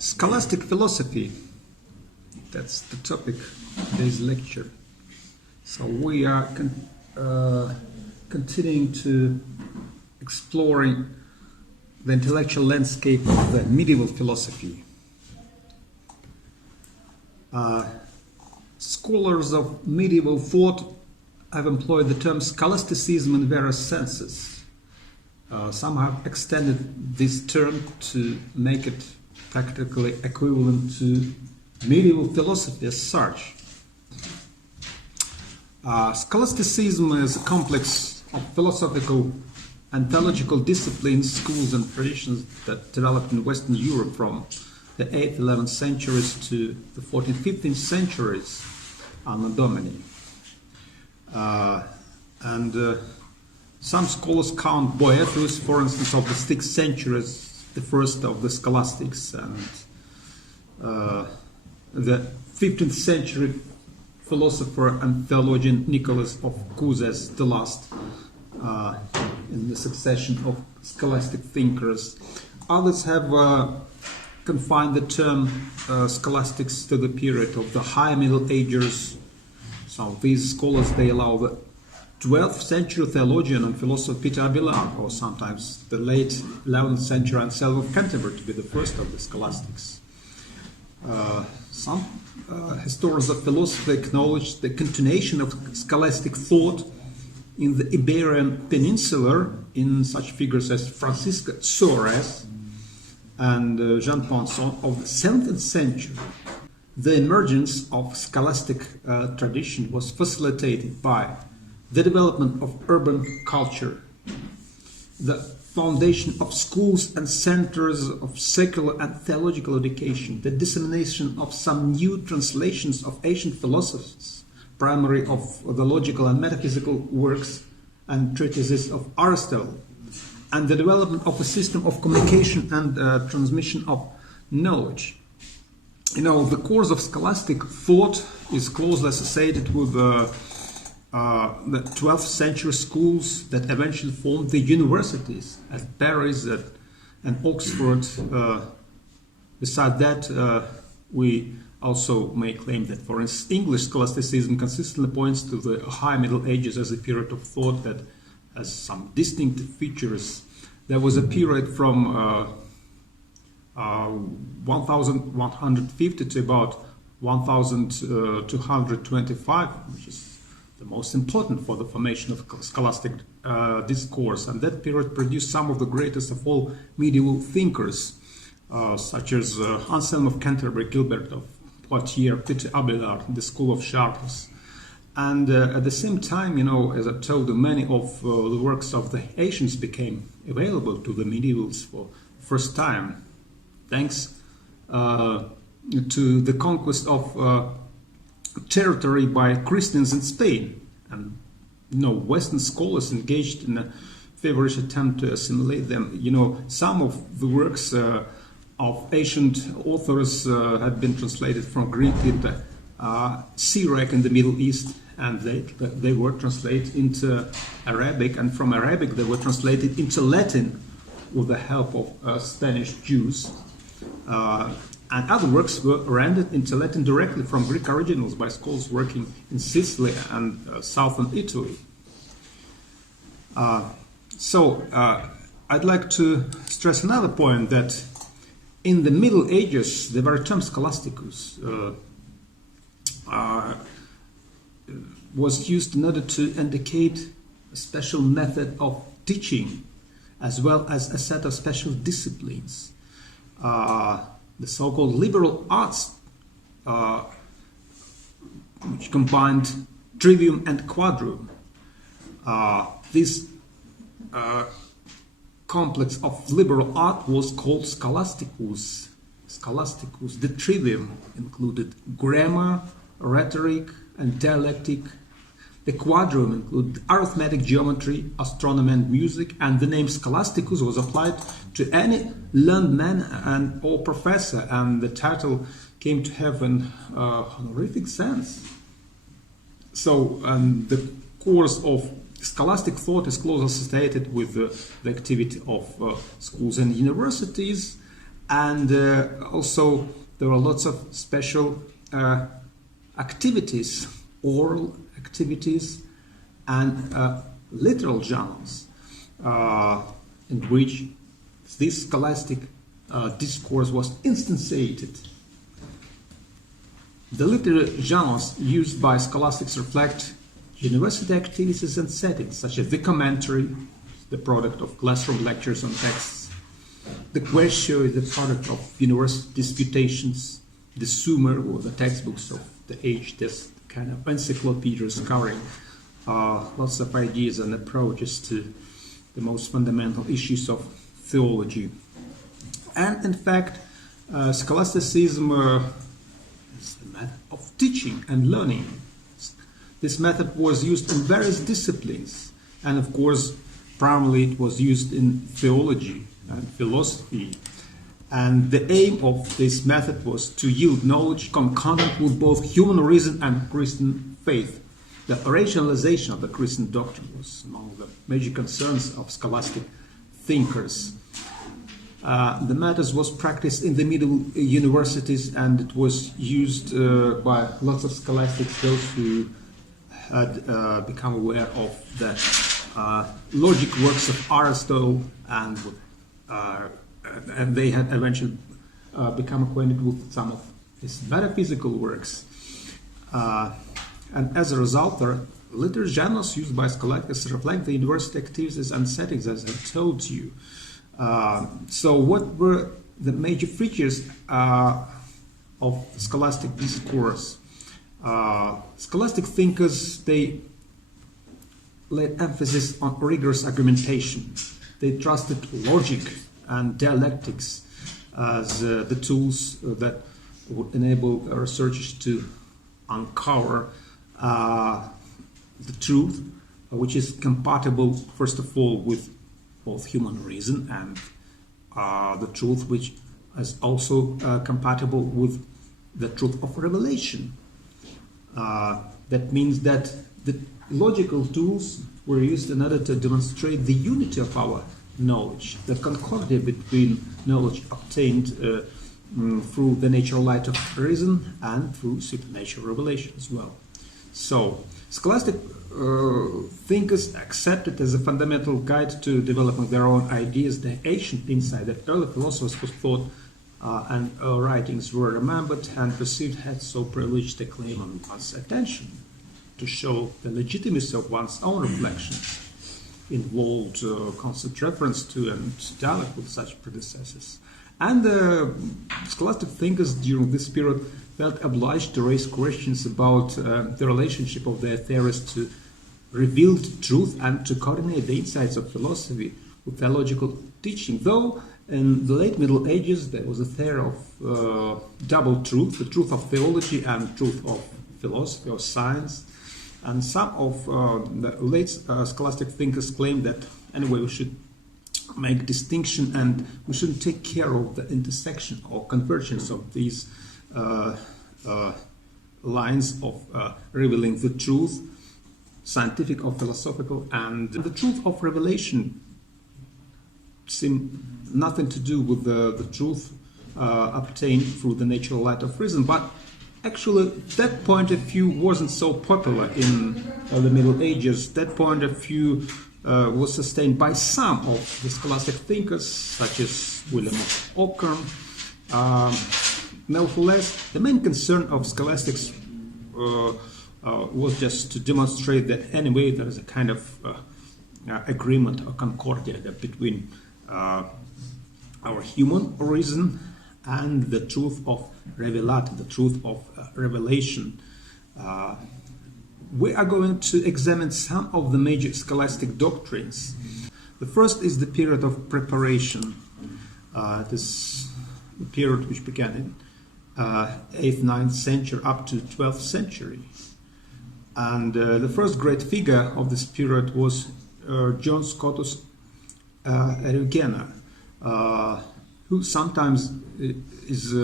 Scholastic philosophy, that's the topic of today's lecture. So we are continuing to exploring the intellectual landscape of the medieval philosophy. Scholars of medieval thought have employed the term scholasticism in various senses. Some have extended this term to make it practically equivalent to medieval philosophy as such. Scholasticism is a complex of philosophical and theological disciplines, schools and traditions that developed in Western Europe from the 8th, 11th centuries to the 14th, 15th centuries Anno Domini. Some scholars count Boethius, for instance, of the 6th century as the first of the scholastics, and the 15th century philosopher and theologian Nicholas of Cusa the last in the succession of scholastic thinkers. Others have confined the term scholastics to the period of the High Middle Ages. So these scholars, they allow the 12th century theologian and philosopher Peter Abelard, or sometimes the late 11th century Anselm of Canterbury, to be the first of the scholastics. Some historians of philosophy acknowledge the continuation of scholastic thought in the Iberian Peninsula in such figures as Francisco Suarez and Jean Ponson of the 17th century. The emergence of scholastic tradition was facilitated by the development of urban culture, the foundation of schools and centers of secular and theological education, the dissemination of some new translations of ancient philosophers, primarily of the logical and metaphysical works and treatises of Aristotle, and the development of a system of communication and transmission of knowledge. You know, the course of scholastic thought is closely associated with the 12th century schools that eventually formed the universities at Paris and Oxford. Besides that, we also may claim that, for instance, English scholasticism consistently points to the High Middle Ages as a period of thought that has some distinctive features. There was a period from 1150 to about 1225, which is the most important for the formation of scholastic discourse, and that period produced some of the greatest of all medieval thinkers, such as Anselm of Canterbury, Gilbert of Poitiers, Peter Abelard, the school of Chartres. And at the same time, you know, as I told you, many of the works of the ancients became available to the medievals for the first time, thanks to the conquest of territory by Christians in Spain, and you know, Western scholars engaged in a feverish attempt to assimilate them. You know, some of the works of ancient authors had been translated from Greek into Syriac in the Middle East, and they were translated into Arabic, and from Arabic they were translated into Latin with the help of Spanish Jews. And other works were rendered into Latin directly from Greek originals by scholars working in Sicily and southern Italy. I'd like to stress another point, that in the Middle Ages, the very term scholasticus was used in order to indicate a special method of teaching, as well as a set of special disciplines. The so-called liberal arts, which combined trivium and quadrivium. This complex of liberal art was called scholasticus. Scholasticus. The trivium included grammar, rhetoric, and dialectic. The quadrivium included arithmetic, geometry, astronomy, and music, and the name scholasticus was applied to any learned man or professor, and the title came to have an honorific sense. So the course of scholastic thought is closely associated with the activity of schools and universities, And also there were lots of special activities, oral activities, and literal journals in which this scholastic discourse was instantiated. The literary journals used by scholastics reflect university activities and settings, such as the commentary, the product of classroom lectures on texts, the quaestio is the product of university disputations, the summa, or the textbooks of the age, this kind of encyclopedias covering lots of ideas and approaches to the most fundamental issues of theology. And in fact, scholasticism is the method of teaching and learning. This method was used in various disciplines, and of course, primarily it was used in theology and philosophy. And the aim of this method was to yield knowledge concordant with both human reason and Christian faith. The rationalization of the Christian doctrine was among the major concerns of scholastic thinkers. The method was practiced in the medieval universities, and it was used by lots of scholastics, those who had become aware of the logic works of Aristotle, and they had eventually become acquainted with some of his metaphysical works. And as a result, the literary journals used by scholastics reflect the university activities and settings, as I told you. So what were the major features of scholastic discourse? Scholastic thinkers, they laid emphasis on rigorous argumentation. They trusted logic and dialectics as the tools that would enable researchers to uncover the truth, which is compatible, first of all, with both human reason and the truth which is also compatible with the truth of revelation. That means that the logical tools were used in order to demonstrate the unity of our knowledge, the concordia between knowledge obtained through the natural light of reason and through supernatural revelation as well. So, scholastic thinkers accepted as a fundamental guide to developing their own ideas the ancient insight that early philosophers whose thought and writings were remembered and perceived had so privileged a claim on one's attention. To show the legitimacy of one's own reflections involved constant reference to and dialogue with such predecessors. And scholastic thinkers during this period felt obliged to raise questions about the relationship of their theorists to revealed truth and to coordinate the insights of philosophy with theological teaching. Though in the late Middle Ages there was a theory of double truth, the truth of theology and truth of philosophy or science. And some of the late scholastic thinkers claimed that anyway we should make distinction and we shouldn't take care of the intersection or convergence of these lines of revealing the truth, scientific or philosophical, and the truth of revelation seem nothing to do with the truth obtained through the natural light of reason. But actually, that point of view wasn't so popular in the Middle Ages. That point of view was sustained by some of the scholastic thinkers, such as William of Ockham. Nevertheless, the main concern of scholastics was just to demonstrate that anyway there is a kind of agreement or concordia between our human reason and the truth of revelation, the truth of revelation. We are going to examine some of the major scholastic doctrines. The first is the period of preparation. This period which began in 8th, 9th century up to 12th century. And the first great figure of this period was John Scotus Eriugena, who sometimes is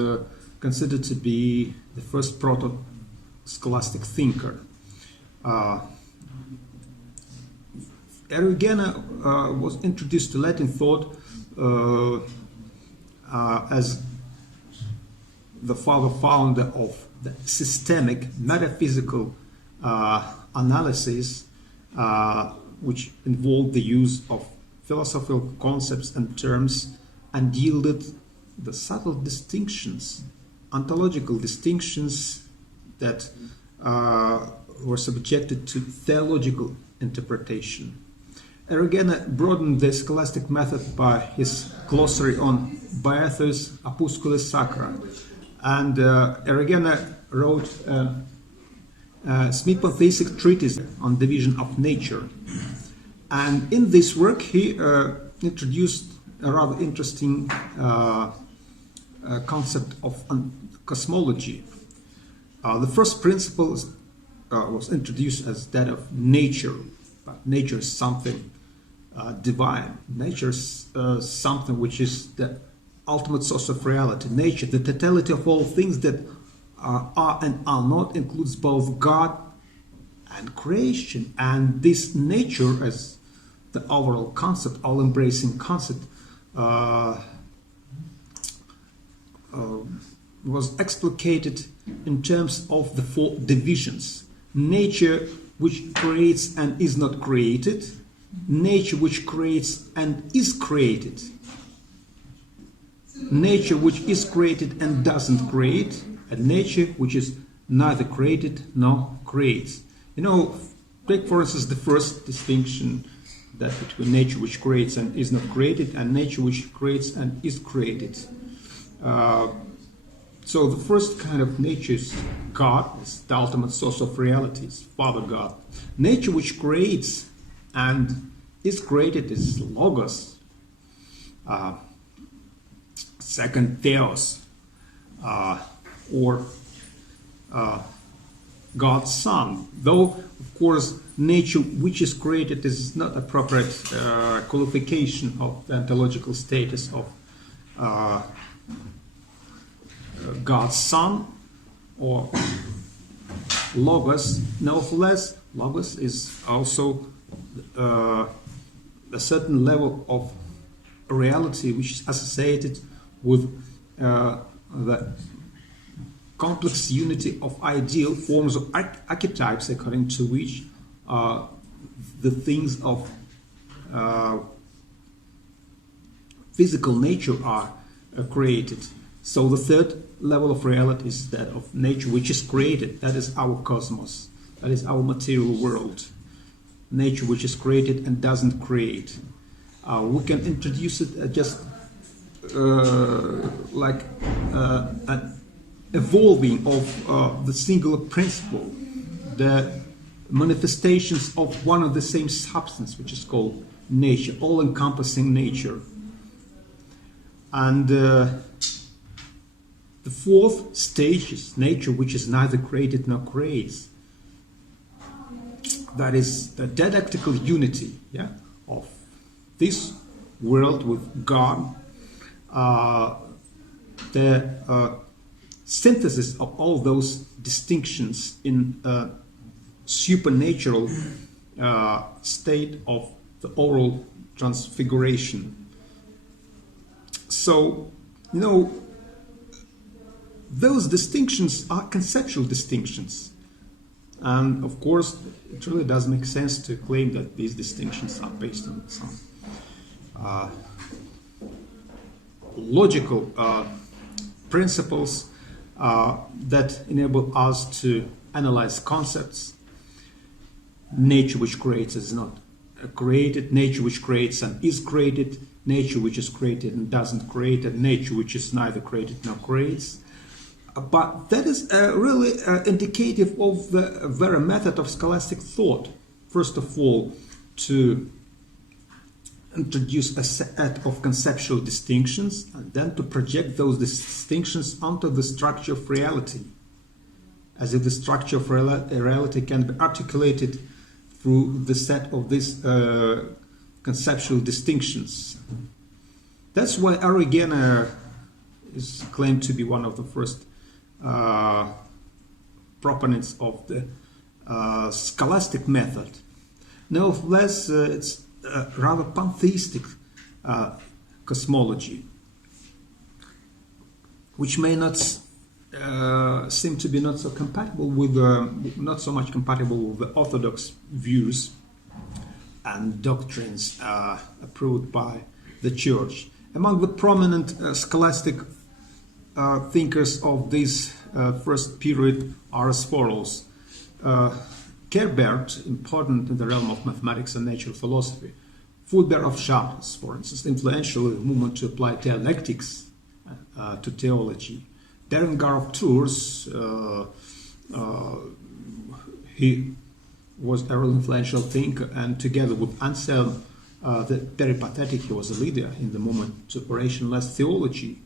considered to be the first proto-scholastic thinker. Eriugena was introduced to Latin thought as the founder of the systemic metaphysical analysis, which involved the use of philosophical concepts and terms and yielded the subtle distinctions, ontological distinctions that were subjected to theological interpretation. Erigena broadened the scholastic method by his glossary on Boethius Opusculi Sacra, and Erigena wrote a semi-pantheistic treatise on division of nature. And in this work he introduced a rather interesting concept of cosmology. The first principle was introduced as that of nature. But nature is something divine. Nature is something which is the ultimate source of reality. Nature, the totality of all things that are and are not, includes both God and creation. And this nature, as the overall concept, all-embracing concept, was explicated in terms of the four divisions. Nature which creates and is not created, nature which creates and is created, nature which is created and doesn't create, and nature which is neither created nor creates. You know, take for instance the first distinction, that between nature which creates and is not created and nature which creates and is created. So the first kind of nature is God, is the ultimate source of reality, is Father God. Nature which creates and is created is Logos. Second, Theos, or God's Son. Though, of course, nature which is created is not appropriate qualification of the ontological status of God's Son or Logos. Nevertheless, Logos is also a certain level of reality which is associated with the complex unity of ideal forms of archetypes, according to which the things of physical nature are created. So the third level of reality is that of nature which is created. That is our cosmos. That is our material world. Nature which is created and doesn't create. We can introduce it just like an evolving of the singular principle, the manifestations of one of the same substance, which is called nature, all-encompassing nature. And the fourth stage is nature which is neither created nor creates. That is the dialectical unity, yeah, of this world with God, the synthesis of all those distinctions in a supernatural state of the oral transfiguration. So, you know, those distinctions are conceptual distinctions. And of course, it really does make sense to claim that these distinctions are based on some logical principles that enable us to analyze concepts. Nature which creates is not created, nature which creates and is created, nature which is created and doesn't create, and nature which is neither created nor creates. But that is really indicative of the very method of scholastic thought. First of all, to introduce a set of conceptual distinctions, and then to project those distinctions onto the structure of reality, as if the structure of reality can be articulated through the set of these conceptual distinctions. That's why Erigena is claimed to be one of the first proponents of the scholastic method. Nevertheless, it's rather pantheistic cosmology. which may not seem to be not so compatible with not so much compatible with the orthodox views and doctrines approved by the Church. Among the prominent scholastic thinkers of this first period are as follows. Kerbert, important in the realm of mathematics and natural philosophy. Fulbert of Chartres, for instance, influential in the movement to apply dialectics to theology. Berengar of Tours, he was a really influential thinker, and together with Anselm the Peripatetic, he was a leader in the movement to rationalize theology.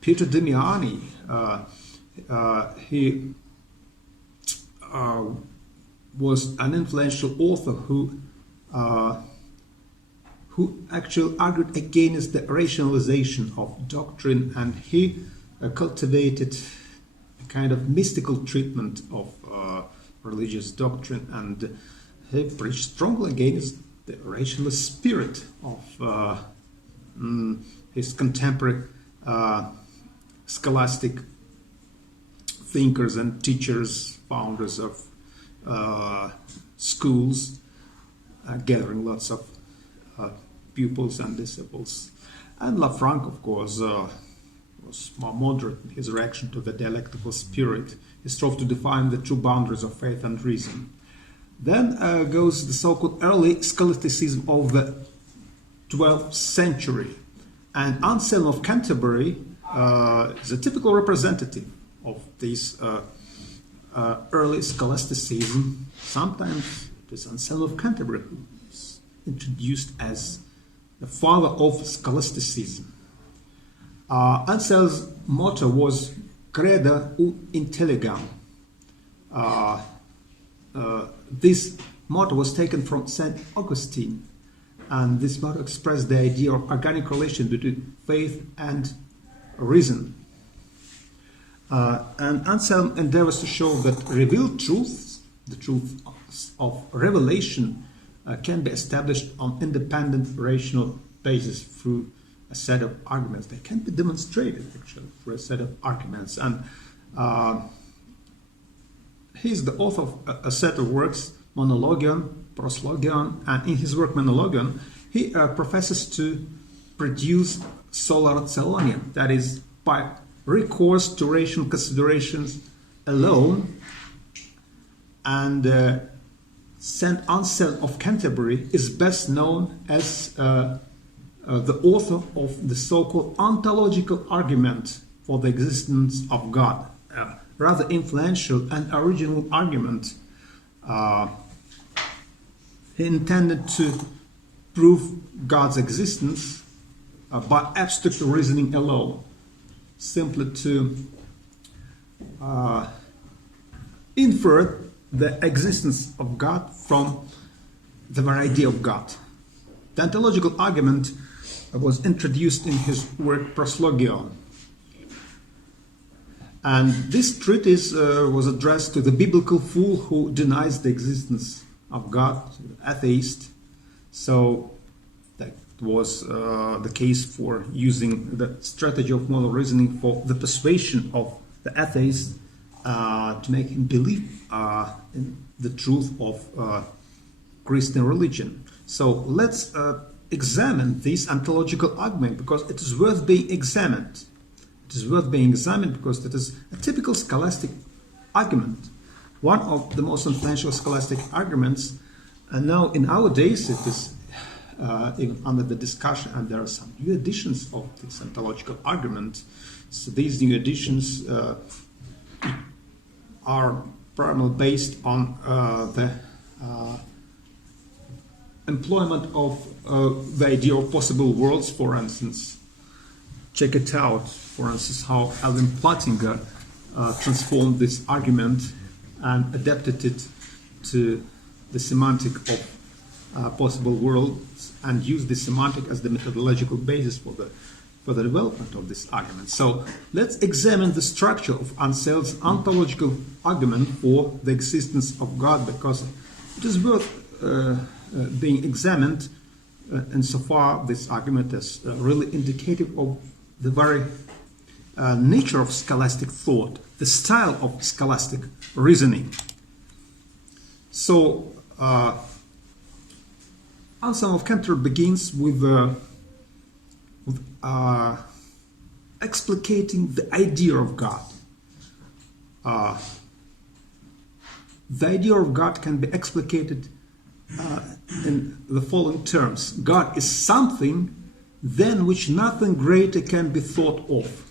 Peter Damiani, he was an influential author who actually argued against the rationalization of doctrine, and he cultivated a kind of mystical treatment of religious doctrine, and he preached strongly against the rationalist spirit of his contemporary scholastic thinkers and teachers, founders of schools, gathering lots of pupils and disciples. And Lafranc, of course, was more moderate in his reaction to the dialectical spirit. He strove to define the true boundaries of faith and reason. Then goes the so-called early scholasticism of the 12th century. And Anselm of Canterbury is a typical representative of this early scholasticism. Sometimes it is Anselm of Canterbury who is introduced as the father of scholasticism. Anselm's motto was Creda ut intelligam. This motto was taken from St. Augustine, and this motto expressed the idea of organic relation between faith and reason. And Anselm endeavors to show that revealed truths, the truth of revelation, can be established on independent rational basis through a set of arguments. They can be demonstrated actually through a set of arguments. And he is the author of a set of works, Monologion, Proslogion, and in his work Monologion, he professes to produce sola rationia, that is, by recourse to rational considerations alone. And St. Anselm of Canterbury is best known as the author of the so-called ontological argument for the existence of God. Rather influential and original argument. He intended to prove God's existence by abstract reasoning alone, simply to infer the existence of God from the very idea of God. The ontological argument was introduced in his work Proslogion. And this treatise was addressed to the biblical fool who denies the existence of God, the atheist. So that was the case for using the strategy of moral reasoning for the persuasion of the atheist to make him believe in the truth of Christian religion. So let's examine this ontological argument, because it is worth being examined. It is worth being examined because it is a typical scholastic argument, one of the most influential scholastic arguments. And now in our days it is even under the discussion, and there are some new editions of this ontological argument. So these new editions are primarily based on the employment of the idea of possible worlds, for instance. Check it out, for instance, how Alvin Plattinger transformed this argument and adapted it to the semantic of possible worlds, and used the semantic as the methodological basis for the development of this argument. So let's examine the structure of Anselm's ontological argument for the existence of God, because it is worth being examined insofar this argument is really indicative of the very nature of scholastic thought, the style of scholastic reasoning. So, Anselm of Canterbury begins with explicating the idea of God. The idea of God can be explicated in the following terms. God is something than which nothing greater can be thought of.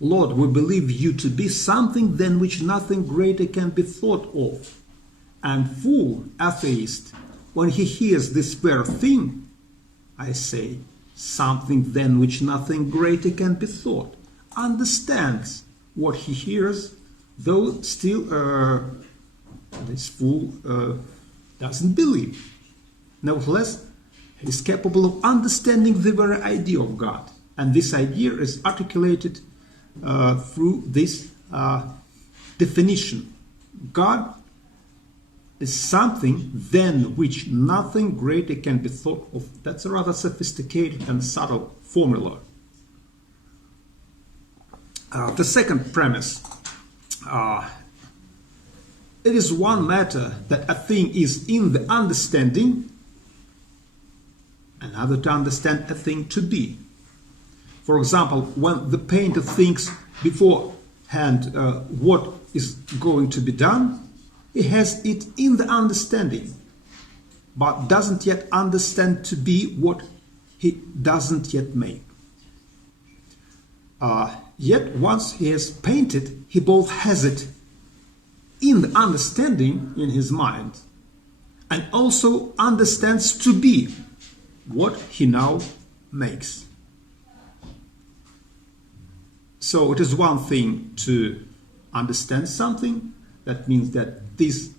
Lord, we believe you to be something than which nothing greater can be thought of. And fool, atheist, when he hears this very thing, I say, something than which nothing greater can be thought, understands what he hears, though still this fool doesn't believe. Nevertheless, he is capable of understanding the very idea of God. And this idea is articulated through this definition. God is something than which nothing greater can be thought of. That's a rather sophisticated and subtle formula. The second premise. It is one matter that a thing is in the understanding, another to understand a thing to be. For example, when the painter thinks beforehand what is going to be done, he has it in the understanding, but doesn't yet understand to be what he doesn't yet make. Yet once he has painted, he both has it in the understanding in his mind and also understands to be what he now makes. So it is one thing to understand something. That means that this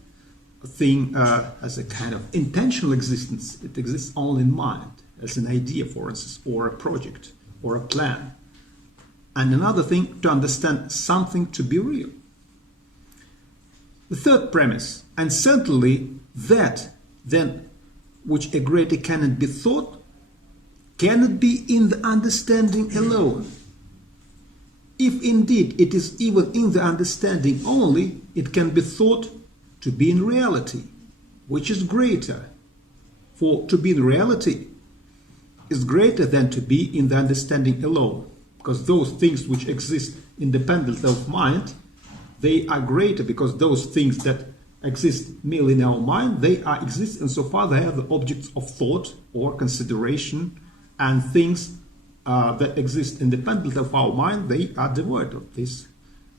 thing has a kind of intentional existence. It exists only in mind, as an idea, for instance, or a project, or a plan. And another thing, to understand something to be real. The third premise, and certainly that then which a greater cannot be thought, cannot be in the understanding alone. If indeed it is even in the understanding only, it can be thought to be in reality, which is greater. For to be in reality is greater than to be in the understanding alone, because those things which exist independently of mind, they are greater, because those things that exist merely in our mind, they exist insofar they are the objects of thought or consideration, and things that exist independently of our mind, they are devoid of these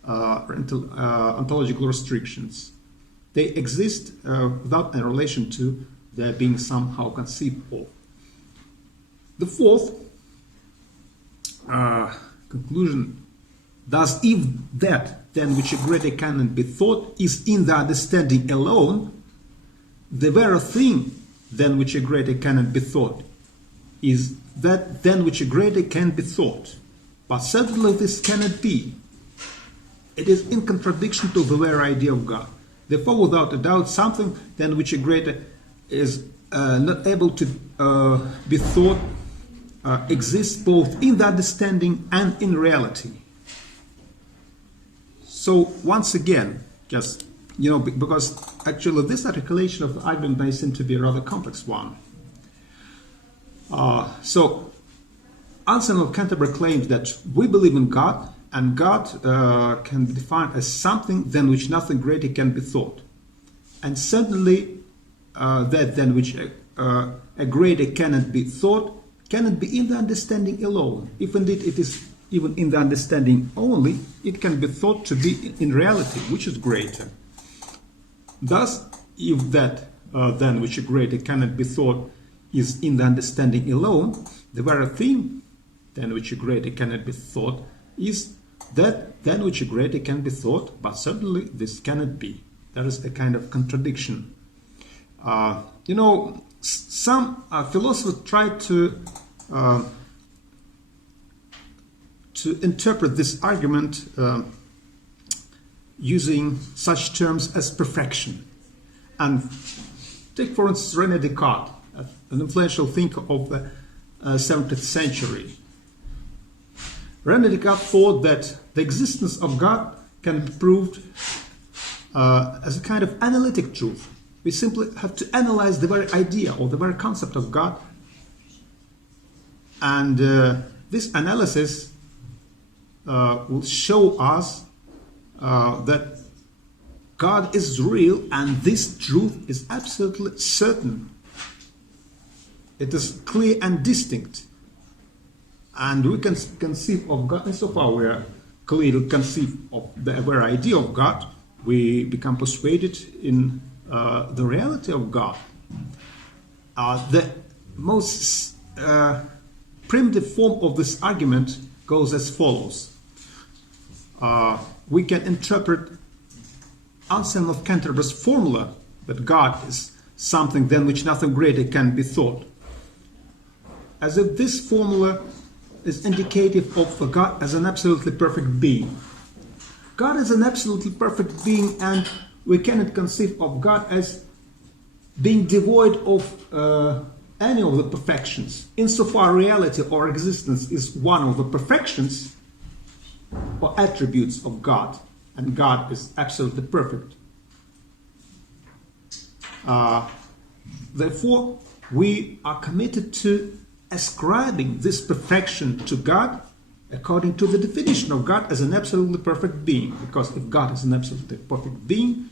ontological restrictions. They exist without a relation to their being somehow conceived of. The fourth conclusion, thus if that then which a greater cannot be thought is in the understanding alone, the very thing than which a greater cannot be thought is that than which a greater can be thought. But certainly this cannot be. It is in contradiction to the very idea of God. Therefore, without a doubt, something than which a greater is not able to be thought exists both in the understanding and in reality. So once again, just, because actually this articulation of the argument may seem to be a rather complex one. So Anselm of Canterbury claims that we believe in God, and God can be defined as something than which nothing greater can be thought. And certainly that than which a greater cannot be thought cannot be in the understanding alone. If indeed it is even in the understanding only, it can be thought to be in reality, which is greater. Thus, if that than which a greater cannot be thought is in the understanding alone, the very thing than which a greater cannot be thought is that than which a greater can be thought, but certainly this cannot be. There is a kind of contradiction. Some philosophers try to interpret this argument using such terms as perfection. And take, for instance, René Descartes, an influential thinker of the 17th century. René Descartes thought that the existence of God can be proved as a kind of analytic truth. We simply have to analyze the very idea or the very concept of God. And this analysis will show us that God is real, and this truth is absolutely certain. It is clear and distinct. And we can conceive of God, insofar we are clearly conceive of the very idea of God, we become persuaded in the reality of God. The most primitive form of this argument goes as follows. We can interpret Anselm of Canterbury's formula that God is something than which nothing greater can be thought, as if this formula is indicative of God as an absolutely perfect being. God is an absolutely perfect being, and we cannot conceive of God as being devoid of any of the perfections. Insofar reality or existence is one of the perfections or attributes of God, and God is absolutely perfect. Therefore, we are committed to ascribing this perfection to God according to the definition of God as an absolutely perfect being. Because if God is an absolutely perfect being,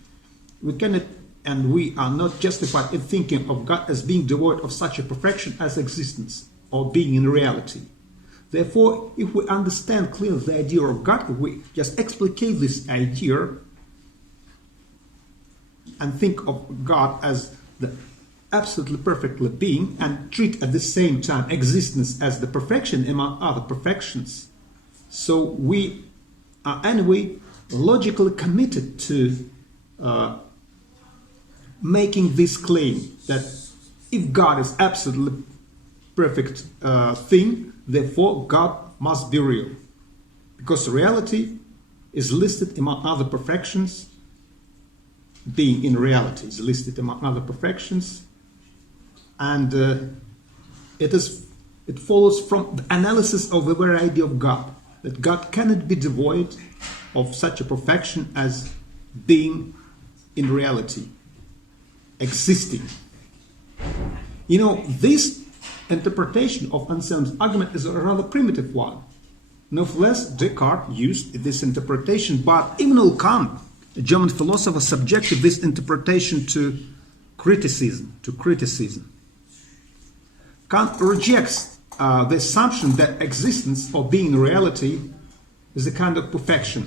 we cannot and we are not justified in thinking of God as being devoid of such a perfection as existence or being in reality. Therefore, if we understand clearly the idea of God, if we just explicate this idea and think of God as the absolutely perfectly being and treat at the same time existence as the perfection among other perfections, so we are anyway logically committed to making this claim that if God is absolutely perfect thing, therefore God must be real, because reality is listed among other perfections. Being in reality is listed among other perfections, and it follows from the analysis of the very idea of God that God cannot be devoid of such a perfection as being in reality, existing. You know, this interpretation of Anselm's argument is a rather primitive one. Nevertheless, Descartes used this interpretation, but Immanuel Kant, a German philosopher, subjected this interpretation to criticism. Kant rejects the assumption that existence or being in reality is a kind of perfection,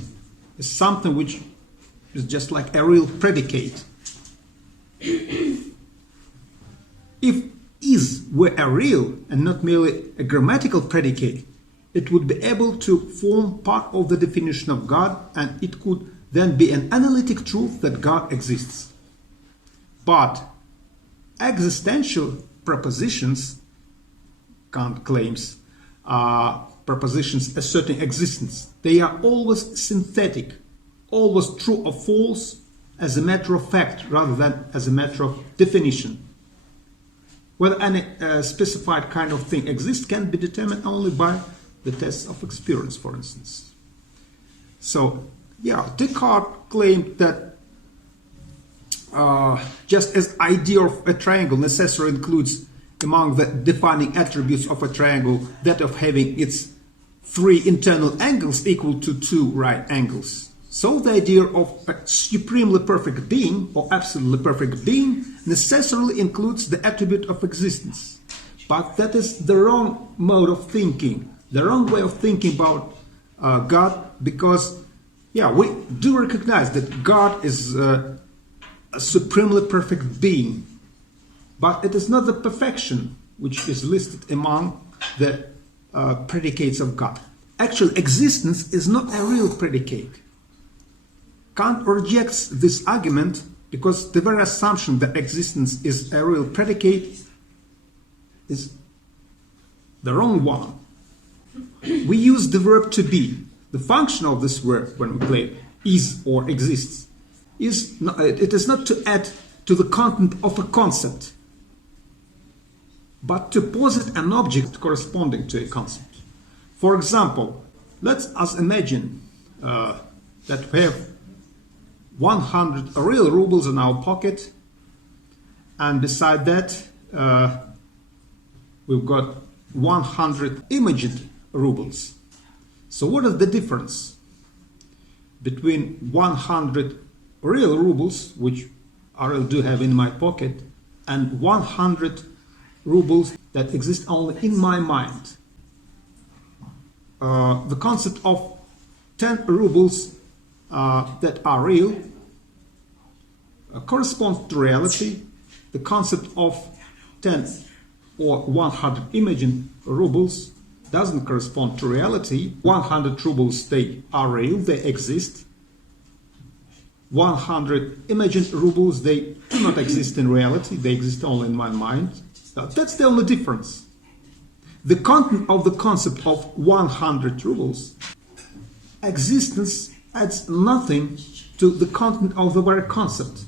is something which is just like a real predicate. If is were a real and not merely a grammatical predicate, it would be able to form part of the definition of God, and it could then be an analytic truth that God exists. But existential propositions, Kant claims, propositions asserting existence, they are always synthetic, always true or false as a matter of fact rather than as a matter of definition. Whether any specified kind of thing exists can be determined only by the tests of experience, for instance. So, yeah, Descartes claimed that just as idea of a triangle necessarily includes among the defining attributes of a triangle that of having its 3 internal angles equal to 2 right angles, so the idea of a supremely perfect being or absolutely perfect being necessarily includes the attribute of existence. But that is the wrong mode of thinking, the wrong way of thinking about God, because we do recognize that God is a supremely perfect being, but it is not the perfection which is listed among the predicates of God. Actually, existence is not a real predicate. Kant rejects this argument because the very assumption that existence is a real predicate is the wrong one. We use the verb to be. The function of this verb when we play is or exists is not, it is not to add to the content of a concept, but to posit an object corresponding to a concept. For example, Let us imagine that we have 100 real rubles in our pocket, and beside that we've got 100 imagined rubles. So what is the difference between 100 real rubles, which I really do have in my pocket, and 100 rubles that exist only in my mind? The concept of 10 rubles that are real corresponds to reality. The concept of 10 or 100 imagined rubles doesn't correspond to reality. 100 rubles, they are real, they exist. 100 imagined rubles, they do not exist in reality, they exist only in my mind. That's the only difference. The content of the concept of 100 rubles, existence adds nothing to the content of the very concept.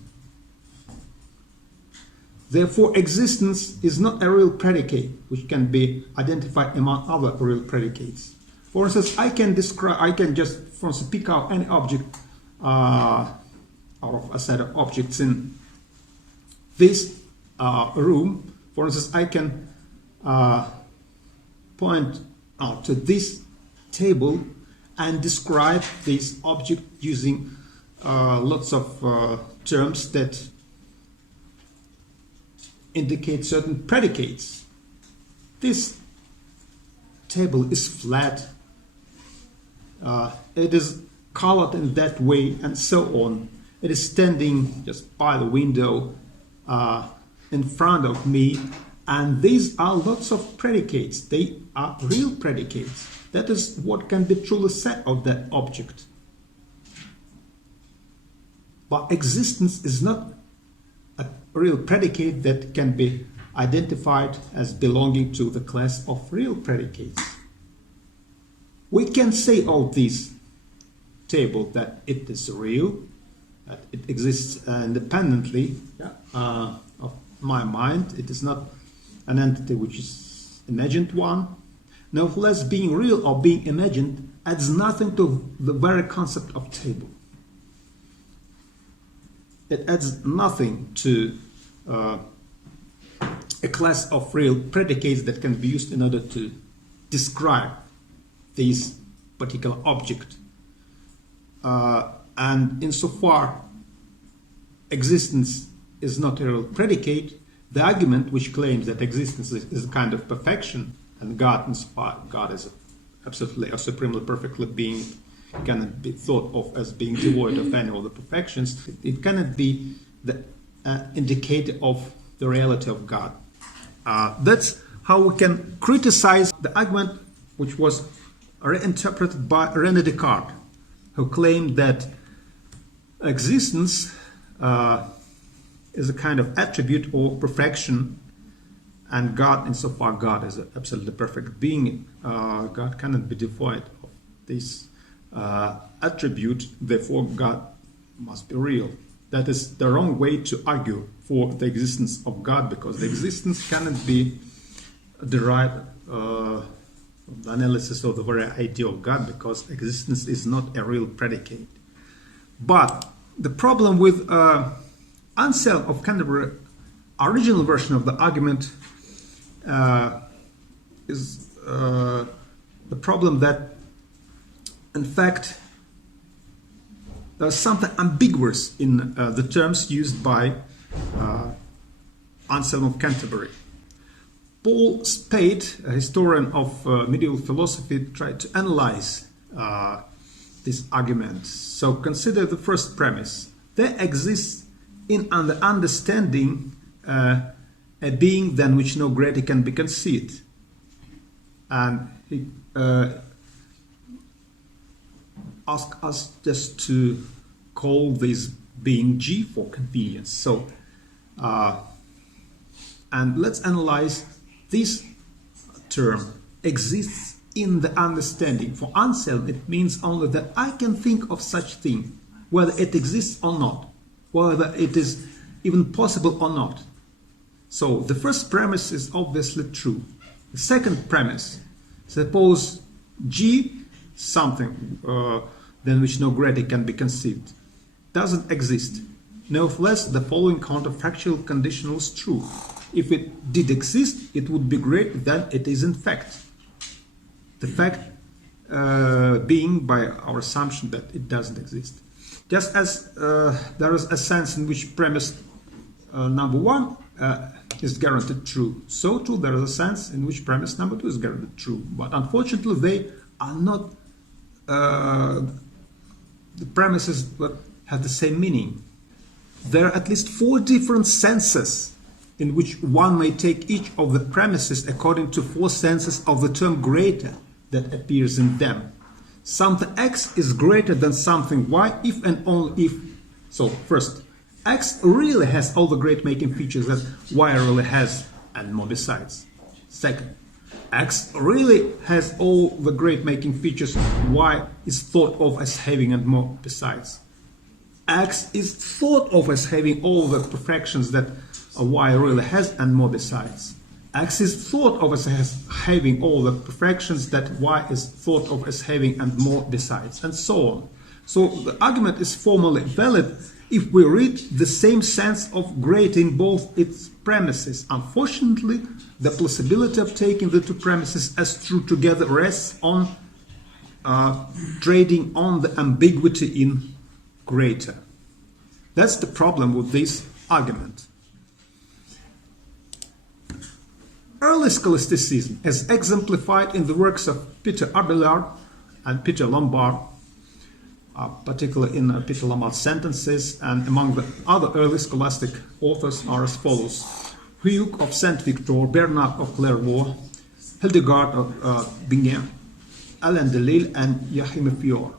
Therefore, existence is not a real predicate which can be identified among other real predicates. For instance, I can just, for instance, pick out any object out of a set of objects in this room. For instance, I can point out to this table and describe this object using lots of terms that indicate certain predicates. This table is flat, it is colored in that way, and so on. It is standing just by the window in front of me, and these are lots of predicates. They are real predicates. That is what can be truly said of that object. But existence is not a real predicate that can be identified as belonging to the class of real predicates. We can say of this table that it is real, that it exists independently of my mind. It is not an entity which is imagined one. Nevertheless, being real or being imagined adds nothing to the very concept of table. It adds nothing to a class of real predicates that can be used in order to describe this particular object. And insofar existence is not a real predicate, the argument which claims that existence is a kind of perfection, and God, insofar God is absolutely or supremely perfectly being, cannot be thought of as being devoid of any of the perfections. It cannot be the indicator of the reality of God. That's how we can criticize the argument which was reinterpreted by René Descartes, who claimed that existence is a kind of attribute or perfection, and God, insofar God is an absolutely perfect being, God cannot be devoid of this attribute, therefore God must be real. That is the wrong way to argue for the existence of God, because the existence cannot be derived from the analysis of the very idea of God, because existence is not a real predicate. But the problem with Anselm of Canterbury original version of the argument is the problem that, in fact, there's something ambiguous in the terms used by Anselm of Canterbury. Paul Spade, a historian of medieval philosophy, tried to analyze this argument. So consider the first premise. There exists in the understanding a being than which no greater can be conceived. And he asked us just to call this being G for convenience. So, and let's analyze this term, exists in the understanding. For Anselm, it means only that I can think of such thing, whether it exists or not, whether it is even possible or not. So the first premise is obviously true. The second premise, suppose G something than which no greater can be conceived, doesn't exist. Nevertheless, the following counterfactual condition was true. If it did exist, it would be greater than it is in fact. The fact being by our assumption that it doesn't exist. Just as there is a sense in which premise number 1 is guaranteed true, so too there is a sense in which premise number 2 is guaranteed true. But unfortunately, they are not the premises that have the same meaning. There are at least 4 different senses in which one may take each of the premises according to 4 senses of the term greater that appears in them. Something X is greater than something Y if and only if. So first, X really has all the great-making features that Y really has and more besides. Second, X really has all the great-making features Y is thought of as having and more besides. X is thought of as having all the perfections that Y really has and more besides. X is thought of as having all the perfections that Y is thought of as having and more besides, and so on. So the argument is formally valid if we read the same sense of greater in both its premises. Unfortunately, the plausibility of taking the 2 premises as true together rests on trading on the ambiguity in greater. That's the problem with this argument. Early scholasticism, as exemplified in the works of Peter Abelard and Peter Lombard, particularly in Peter Lombard's sentences, and among the other early scholastic authors are as follows: Huyck of Saint-Victor, Bernard of Clairvaux, Hildegard of Bingen, Alain de Lille, and Joachim Fior.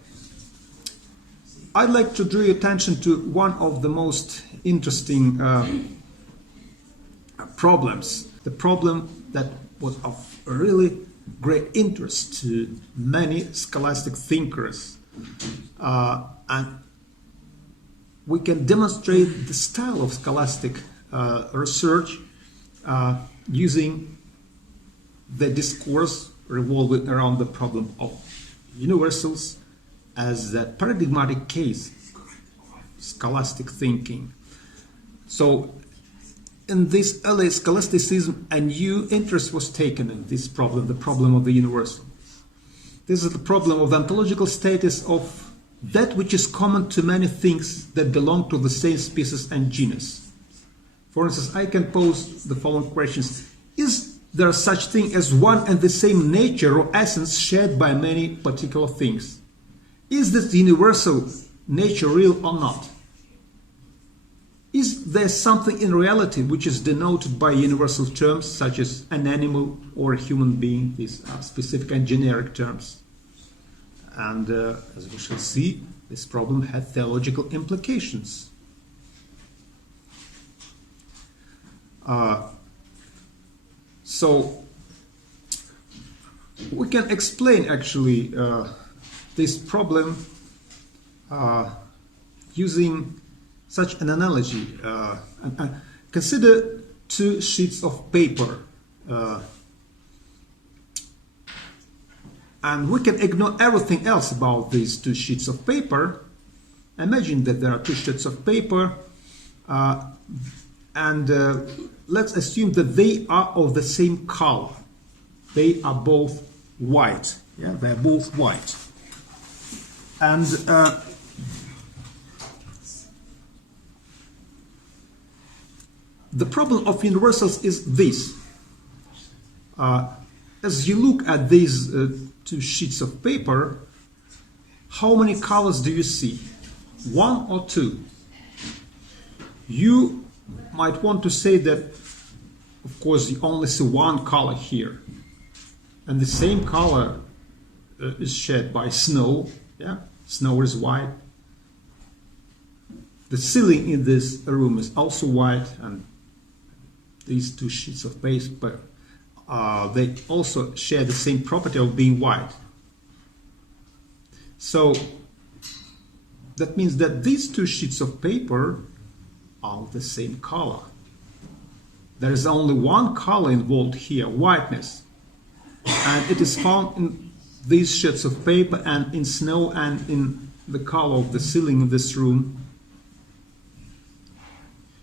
I'd like to draw your attention to one of the most interesting problems, the problem that was of really great interest to many scholastic thinkers. And we can demonstrate the style of scholastic research using the discourse revolving around the problem of universals as a paradigmatic case of scholastic thinking. So in this early scholasticism, a new interest was taken in this problem, the problem of the universal. This is the problem of the ontological status of that which is common to many things that belong to the same species and genus. For instance, I can pose the following questions. Is there such thing as one and the same nature or essence shared by many particular things? Is this universal nature real or not? Is there something in reality which is denoted by universal terms such as an animal or a human being? These are specific and generic terms. And as we shall see, this problem had theological implications. So we can explain actually this problem using such an analogy. Consider 2 sheets of paper, and we can ignore everything else about these 2 sheets of paper. Imagine that there are 2 sheets of paper, and let's assume that they are of the same color. They are both white. Yeah, they are both white. And the problem of universals is this. As you look at these 2 sheets of paper, how many colors do you see? 1 or 2? You might want to say that, of course, you only see 1 color here. And the same color is shared by snow. Yeah? Snow is white. The ceiling in this room is also white, and these 2 sheets of paper, they also share the same property of being white. So that means that these 2 sheets of paper are the same color. There is only 1 color involved here, whiteness, and it is found in these sheets of paper and in snow and in the color of the ceiling of this room.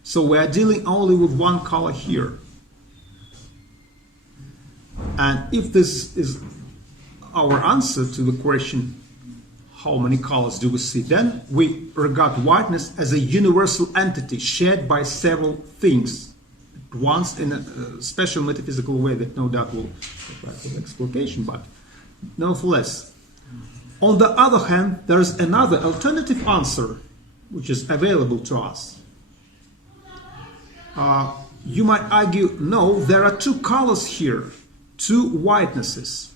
So we are dealing only with one color here. And if this is our answer to the question, how many colors do we see, then we regard whiteness as a universal entity shared by several things at once in a special metaphysical way that no doubt will provide with explication, but nonetheless. On the other hand, there is another alternative answer which is available to us. You might argue, no, there are two colors here, two whitenesses.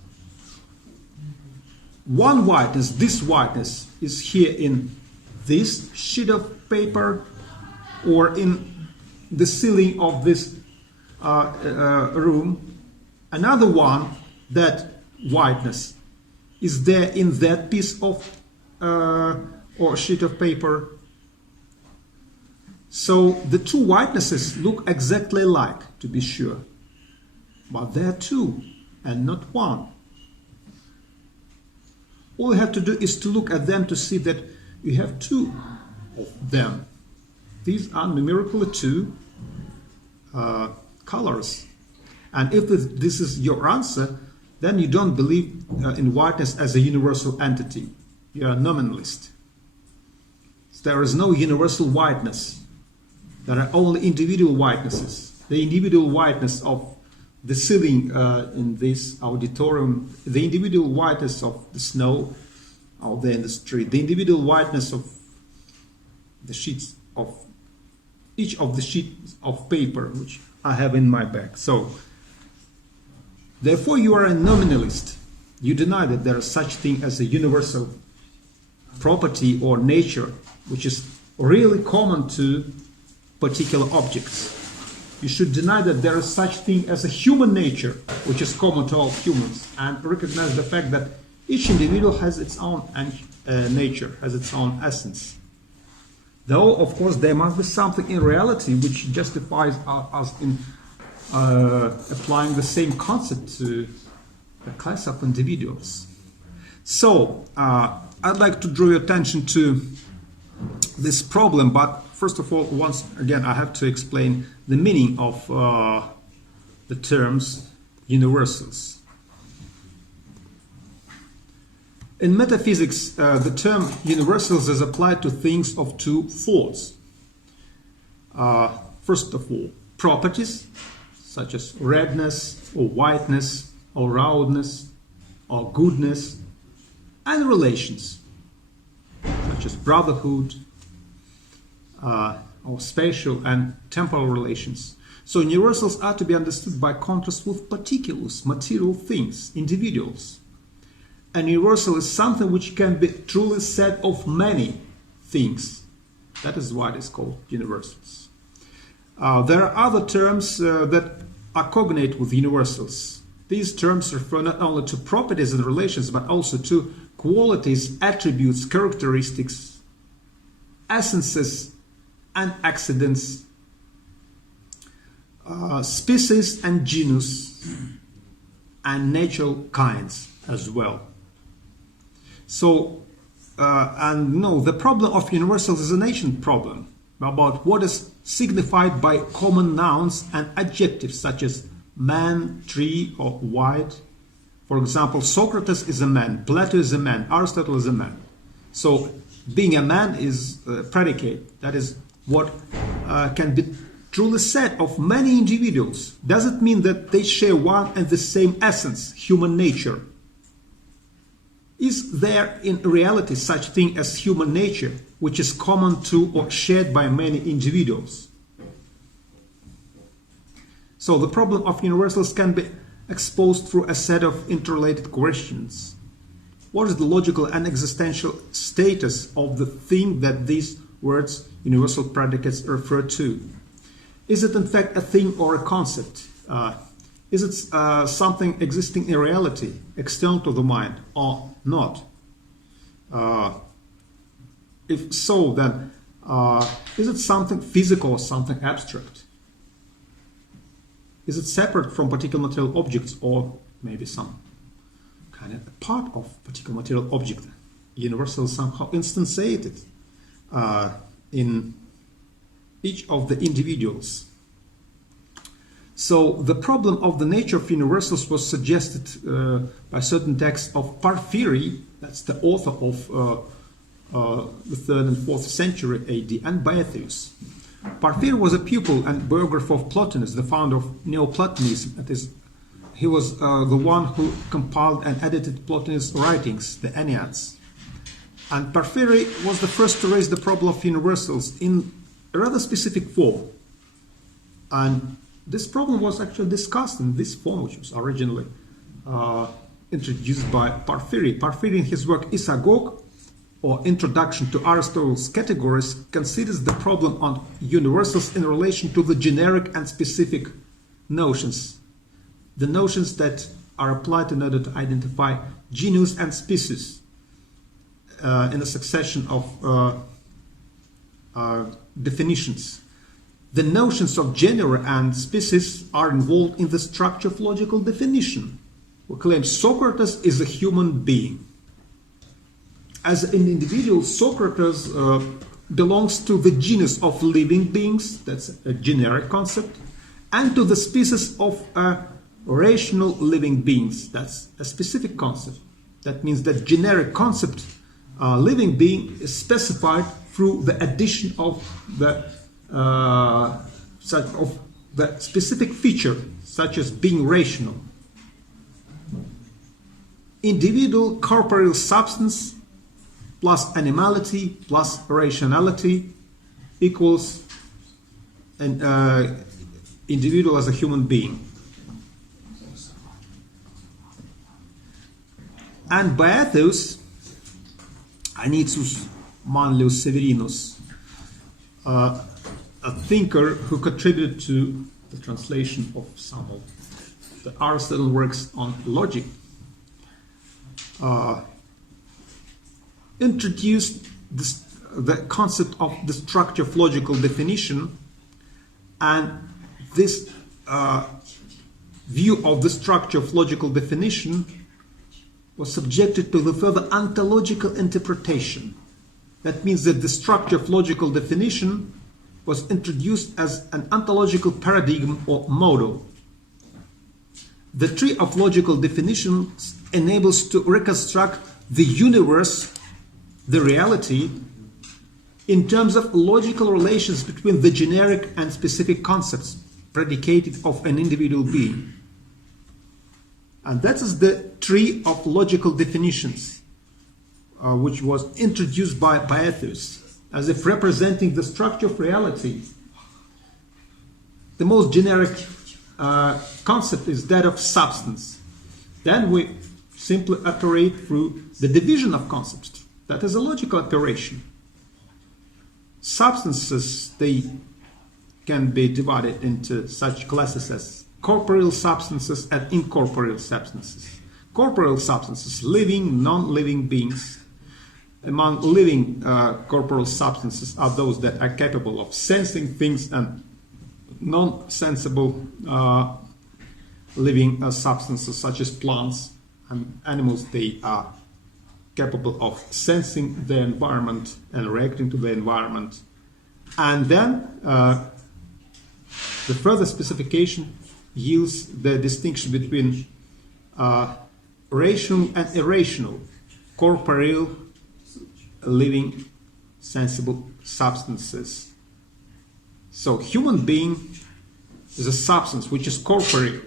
One whiteness, this whiteness, is here in this sheet of paper or in the ceiling of this room. Another one, that whiteness, is there in that piece of or sheet of paper. So the two whitenesses look exactly alike, to be sure, but there are two and not one. All you have to do is to look at them to see that you have two of them. These are numerically two colors. And if this is your answer, then you don't believe in whiteness as a universal entity. You are a nominalist. So there is no universal whiteness. There are only individual whitenesses. The individual whiteness of the ceiling in this auditorium, the individual whiteness of the snow out there in the street, the individual whiteness of the sheets of each of the sheets of paper which I have in my bag. So, therefore, you are a nominalist. You deny that there is such thing as a universal property or nature which is really common to particular objects. You should deny that there is such thing as a human nature, which is common to all humans, and recognize the fact that each individual has its own nature, has its own essence. Though, of course, there must be something in reality which justifies us in applying the same concept to a class of individuals. So, I'd like to draw your attention to this problem, but first of all, once again, I have to explain the meaning of the terms universals. In metaphysics, the term universals is applied to things of two sorts. First of all, properties, such as redness or whiteness or roundness or goodness, and relations, such as brotherhood, or spatial and temporal relations. So universals are to be understood by contrast with particulars, material things, individuals. An universal is something which can be truly said of many things. That is why it is called universals. There are other terms that are cognate with universals. These terms refer not only to properties and relations, but also to qualities, attributes, characteristics, essences, and accidents, species and genus, and natural kinds as well. So, the problem of universals is an ancient problem about what is signified by common nouns and adjectives such as man, tree, or white. For example, Socrates is a man, Plato is a man, Aristotle is a man. So, being a man is a predicate, that is what can be truly said of many individuals. Does it mean that they share one and the same essence, human nature? Is there in reality such thing as human nature, which is common to or shared by many individuals? So the problem of universals can be exposed through a set of interrelated questions. What is the logical and existential status of the thing that these words, universal predicates, refer to? Is it in fact a thing or a concept? Is it something existing in reality, external to the mind, or not? If so, then is it something physical or something abstract? Is it separate from particular material objects, or maybe some and a part of particular material object. Universal is somehow instantiated in each of the individuals. So the problem of the nature of universals was suggested by certain texts of Porphyry, that's the author of the 3rd and 4th century AD, and Boethius. Porphyry was a pupil and biographer of Plotinus, the founder of Neoplatonism. That is, he was the one who compiled and edited Plotinus' writings, the Enneads. And Porphyry was the first to raise the problem of universals in a rather specific form. And this problem was actually discussed in this form, which was originally introduced by Porphyry. Porphyry, in his work Isagoge, or Introduction to Aristotle's Categories, considers the problem on universals in relation to the generic and specific notions. The notions that are applied in order to identify genus and species in a succession of definitions. The notions of genera and species are involved in the structure of logical definition. We claim Socrates is a human being. As an individual, Socrates belongs to the genus of living beings, that's a generic concept, and to the species of rational living beings, that's a specific concept. That means that generic concept, living being, is specified through the addition of the specific feature, such as being rational. Individual corporeal substance plus animality plus rationality equals an individual as a human being. And Boethius, Anitus Manlius Severinus, a thinker who contributed to the translation of some of the Aristotle works on logic, introduced the concept of the structure of logical definition, and this view of the structure of logical definition was subjected to the further ontological interpretation. That means that the structure of logical definition was introduced as an ontological paradigm or model. The tree of logical definitions enables to reconstruct the universe, the reality, in terms of logical relations between the generic and specific concepts predicated of an individual being. And that is the tree of logical definitions, which was introduced by Boethius as if representing the structure of reality. The most generic concept is that of substance. Then we simply operate through the division of concepts. That is a logical operation. Substances, they can be divided into such classes as corporeal substances and incorporeal substances. Corporeal substances, living, non-living beings. Among living corporeal substances are those that are capable of sensing things, and non-sensible living substances such as plants and animals. They are capable of sensing the environment and reacting to the environment. And then the further specification yields the distinction between rational and irrational, corporeal, living, sensible substances. So human being is a substance which is corporeal,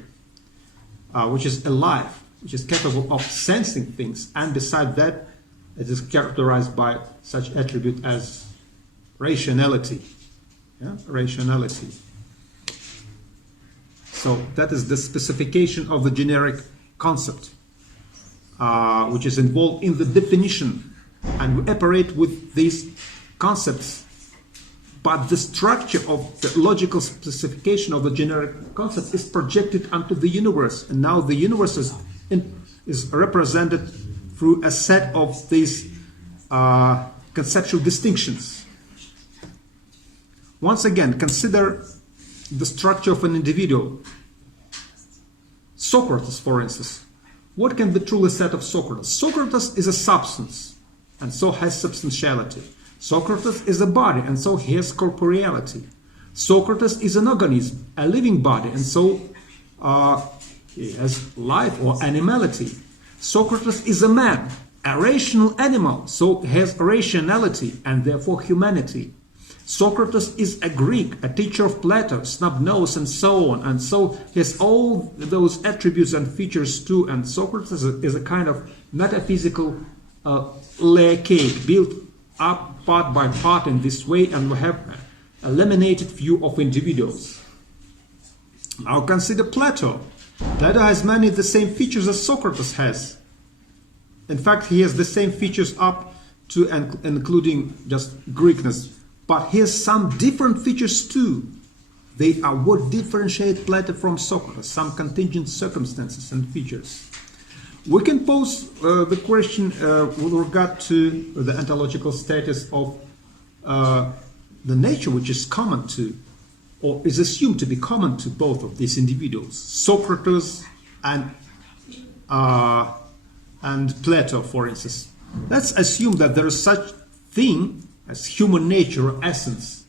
which is alive, which is capable of sensing things, and beside that it is characterized by such attribute as rationality. Rationality. So that is the specification of the generic concept, which is involved in the definition, and we operate with these concepts. But the structure of the logical specification of the generic concept is projected onto the universe, and now the universe is represented through a set of these conceptual distinctions. Once again, consider the structure of an individual. Socrates, for instance, What can be truly said of Socrates? Socrates is a substance, and so has substantiality. Socrates is a body, and so he has corporeality. Socrates is an organism, a living body, and so he has life or animality. Socrates is a man, a rational animal, so he has rationality and therefore humanity. Socrates is a Greek, a teacher of Plato, snub-nosed and so on, and so he has all those attributes and features too, and Socrates is a kind of metaphysical layer cake built up part by part in this way, and we have a laminated view of individuals. Now consider Plato. Plato has many of the same features as Socrates has. In fact, he has the same features up to and including just Greekness. But he has some different features too. They are what differentiate Plato from Socrates, some contingent circumstances and features. We can pose the question with regard to the ontological status of the nature which is common to, or is assumed to be common to both of these individuals, Socrates and Plato, for instance. Let's assume that there is such thing as human nature or essence.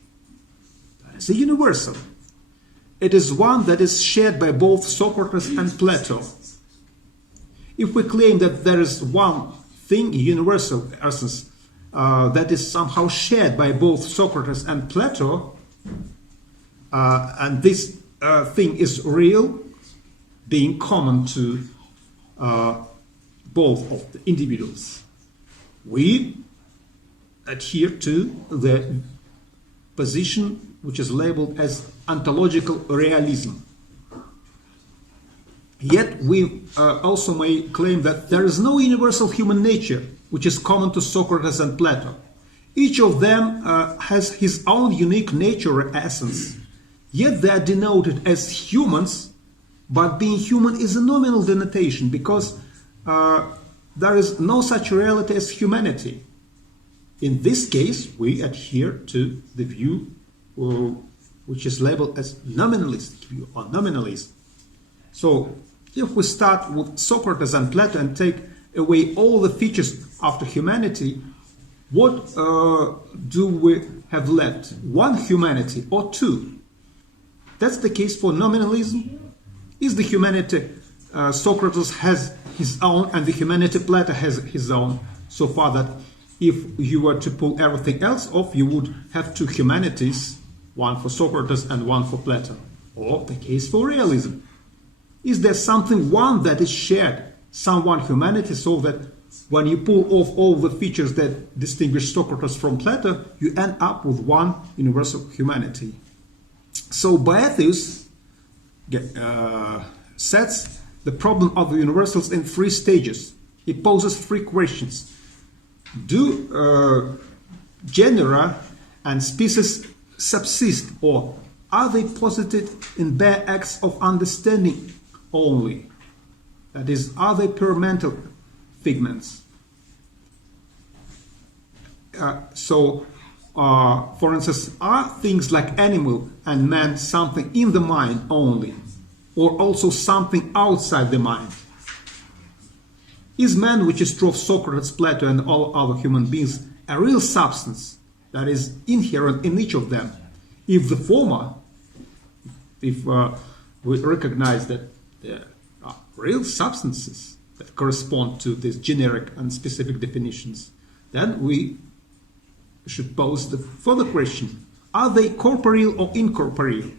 That is a universal. It is one that is shared by both Socrates and Plato. If we claim that there is one thing, a universal essence, that is somehow shared by both Socrates and Plato, and this thing is real, being common to both of the individuals, we adhere to the position which is labeled as ontological realism. Yet we also may claim that there is no universal human nature which is common to Socrates and Plato. Each of them has his own unique nature or essence, yet they are denoted as humans, but being human is a nominal denotation because there is no such reality as humanity. In this case, we adhere to the view which is labeled as nominalistic view or nominalism. So, if we start with Socrates and Plato and take away all the features after humanity, what do we have left? One humanity or two? That's the case for nominalism. Is the humanity Socrates has his own and the humanity Plato has his own, so far that if you were to pull everything else off, you would have two humanities, one for Socrates and one for Plato. Or the case for realism. Is there something one that is shared, some one humanity, so that when you pull off all the features that distinguish Socrates from Plato, you end up with one universal humanity? So Boethius sets the problem of the universals in three stages. He poses three questions. Do genera and species subsist, or are they posited in bare acts of understanding only? That is, are they pure mental figments? For instance, are things like animal and man something in the mind only, or also something outside the mind? Is man, which is true of Socrates, Plato, and all other human beings, a real substance that is inherent in each of them? If the former, if we recognize that there are real substances that correspond to these generic and specific definitions, then we should pose the further question: are they corporeal or incorporeal?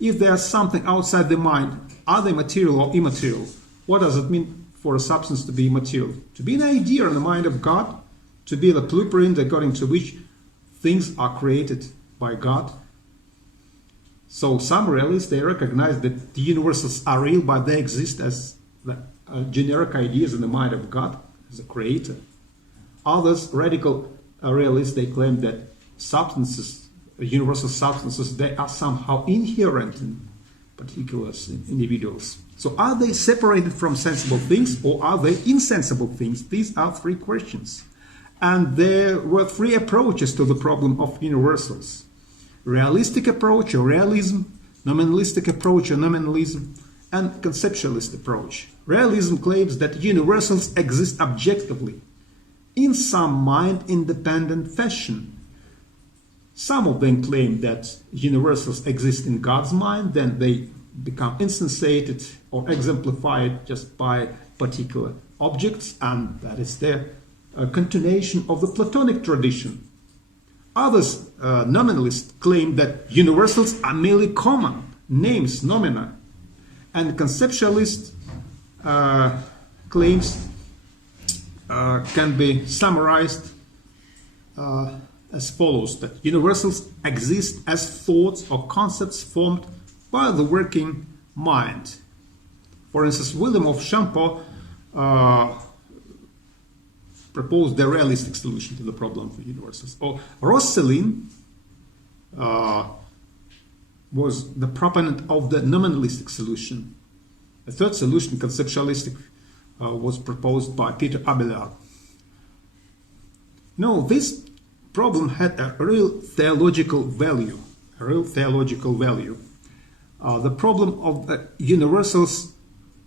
If they are something outside the mind, are they material or immaterial? What does it mean for a substance to be material? To be an idea in the mind of God, to be the blueprint according to which things are created by God. So some realists, they recognize that the universals are real, but they exist as generic ideas in the mind of God as a creator. Others, radical realists, they claim that substances, universal substances, they are somehow inherent in particular individuals. So are they separated from sensible things, or are they insensible things? These are three questions. And there were three approaches to the problem of universals: realistic approach or realism, nominalistic approach or nominalism, and conceptualist approach. Realism claims that universals exist objectively, in some mind-independent fashion. Some of them claim that universals exist in God's mind, then they become instantiated or exemplified just by particular objects, and that is their continuation of the Platonic tradition. Others, nominalists, claim that universals are merely common names, nomina, and conceptualist claims can be summarized as follows: that universals exist as thoughts or concepts formed by the working mind. For instance, William of Champeau proposed the realistic solution to the problem of universals. Or Roscelin was the proponent of the nominalistic solution. A third solution, conceptualistic, was proposed by Peter Abelard. No, this problem had a real theological value. The problem of universals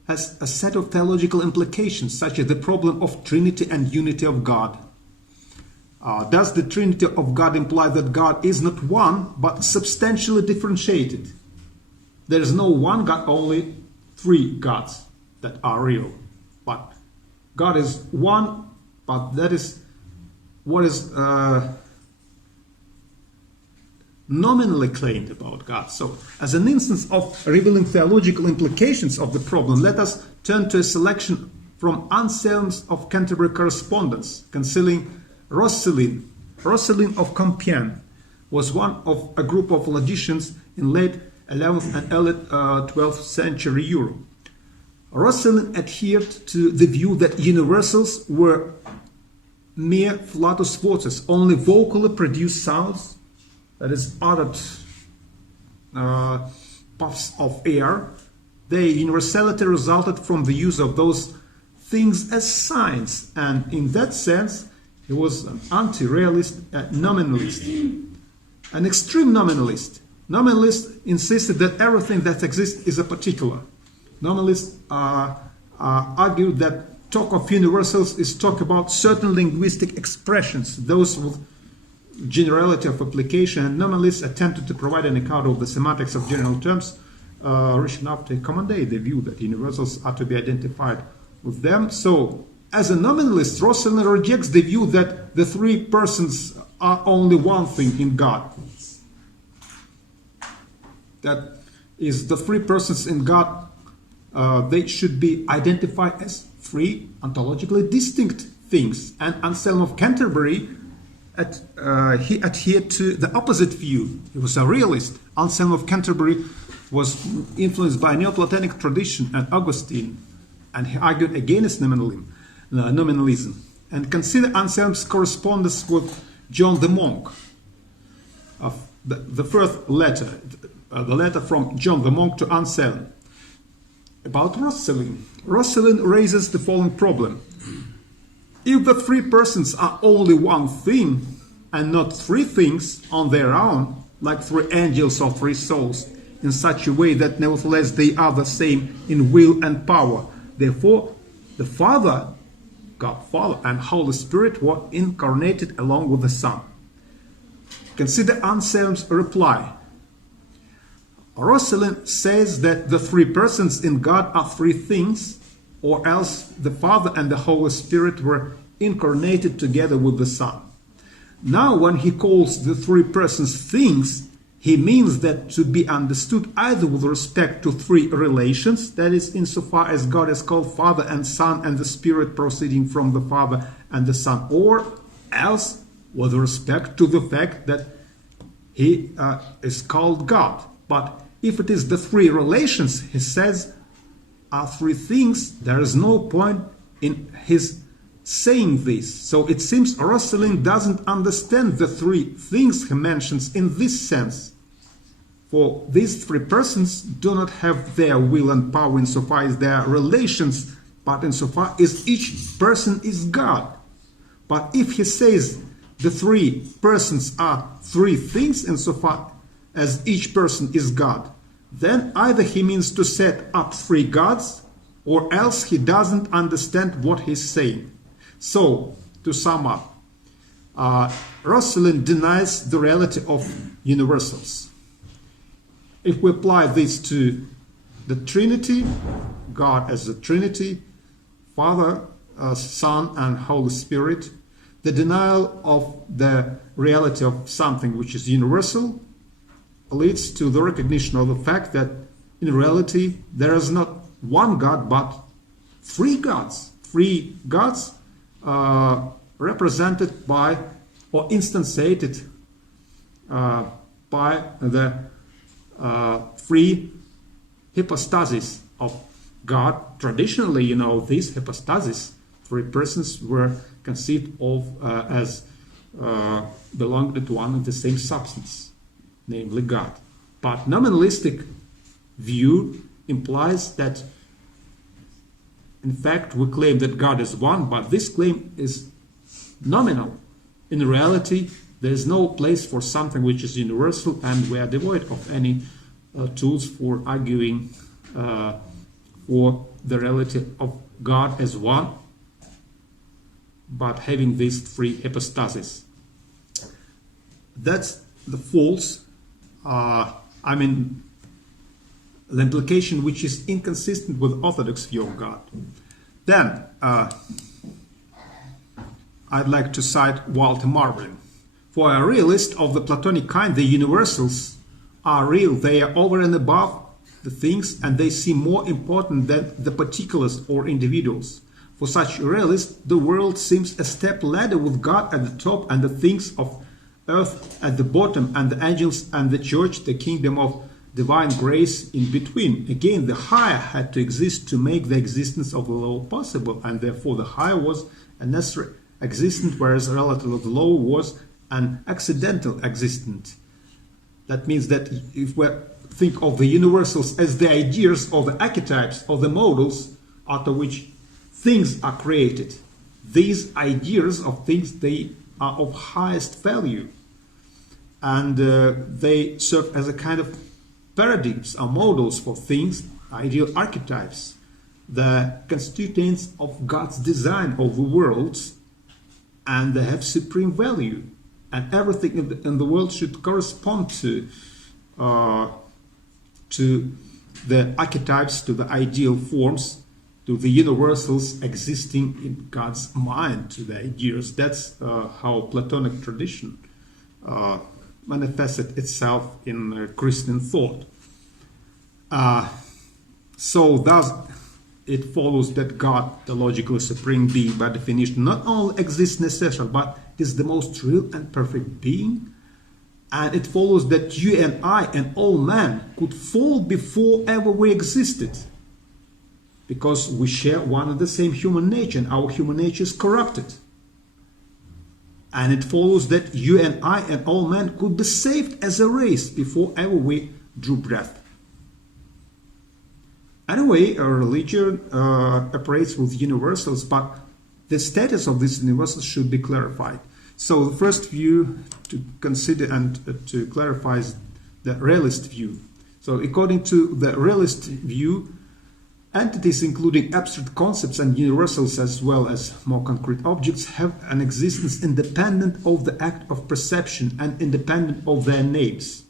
has a set of theological implications, such as the problem of Trinity and unity of God. Does the Trinity of God imply that God is not one, but substantially differentiated? There is no one God, only three gods that are real. But God is one, but that is what is nominally claimed about God. So, as an instance of revealing theological implications of the problem, let us turn to a selection from Anselm's of Canterbury correspondence concerning Roscelin. Roscelin of Compiègne was one of a group of logicians in late 11th and early 12th century Europe. Roscelin adhered to the view that universals were mere flatus vocis, only vocally produced sounds, that is, uttered puffs of air. Their universality resulted from the use of those things as signs, and in that sense, he was an anti-realist nominalist, an extreme nominalist. Nominalists insisted that everything that exists is a particular. Nominalists argued that talk of universals is talk about certain linguistic expressions, those with generality of application, and nominalists attempted to provide an account of the semantics of general terms, rich enough to accommodate the view that universals are to be identified with them. So, as a nominalist, Roscelin rejects the view that the three persons are only one thing in God. That is, the three persons in God, they should be identified as three ontologically distinct things. And Anselm of Canterbury, he adhered to the opposite view. He was a realist. Anselm of Canterbury was influenced by Neoplatonic tradition and Augustine, and he argued against nominalism. And consider Anselm's correspondence with John the Monk. The first letter, the letter from John the Monk to Anselm. About Roscelin. Roscelin raises the following problem. If the three persons are only one thing, and not three things on their own, like three angels or three souls, in such a way that nevertheless they are the same in will and power, therefore the Father, God Father, and Holy Spirit were incarnated along with the Son. Consider Anselm's reply. Roscelin says that the three persons in God are three things, or else the Father and the Holy Spirit were incarnated together with the Son. Now, when he calls the three persons things, he means that to be understood either with respect to three relations, that is, insofar as God is called Father and Son and the Spirit proceeding from the Father and the Son, or else with respect to the fact that he is called God. But if it is the three relations, he says, are three things, there is no point in his saying this. So it seems Roscelin doesn't understand the three things he mentions in this sense. For these three persons do not have their will and power insofar as their relations, but insofar as each person is God. But if he says the three persons are three things insofar as each person is God, then either he means to set up three gods, or else he doesn't understand what he's saying. So, to sum up, Roscelin denies the reality of universals. If we apply this to the Trinity, God as the Trinity, Father, Son, and Holy Spirit, the denial of the reality of something which is universal leads to the recognition of the fact that in reality there is not one God but three gods. Three gods represented by or instantiated by the three hypostases of God. Traditionally, these hypostases, three persons, were conceived of as belonging to one and the same substance, namely God. But nominalistic view implies that in fact we claim that God is one, but this claim is nominal. In reality, there is no place for something which is universal, and we are devoid of any tools for arguing for the reality of God as one, but having these three hypostases. That's the false, the implication which is inconsistent with Orthodox view of God. Then, I'd like to cite Walter Marvin. For a realist of the Platonic kind, the universals are real. They are over and above the things, and they seem more important than the particulars or individuals. For such a realist, the world seems a step ladder with God at the top and the things of earth at the bottom, and the angels and the church, the kingdom of divine grace, in between. Again, the higher had to exist to make the existence of the lower possible, and therefore the higher was a necessary existent, whereas the relative of the lower was an accidental existent. That means that if we think of the universals as the ideas or the archetypes or the models out of which things are created, these ideas of things, they are of highest value, and they serve as a kind of paradigms or models for things, ideal archetypes, the constituents of God's design of the world, and they have supreme value, and everything in the world should correspond to the archetypes, to the ideal forms, to the universals existing in God's mind, to the ideas. That's how Platonic tradition manifested itself in Christian thought. So thus it follows that God, the logically supreme being by definition, not only exists necessarily, but is the most real and perfect being. And it follows that you and I and all men could fall before ever we existed, because we share one and the same human nature, and our human nature is corrupted. And it follows that you and I and all men could be saved as a race before ever we drew breath. Anyway, our religion operates with universals, but the status of these universals should be clarified. So the first view to consider and to clarify is the realist view. So according to the realist view, entities including abstract concepts and universals as well as more concrete objects have an existence independent of the act of perception and independent of their names.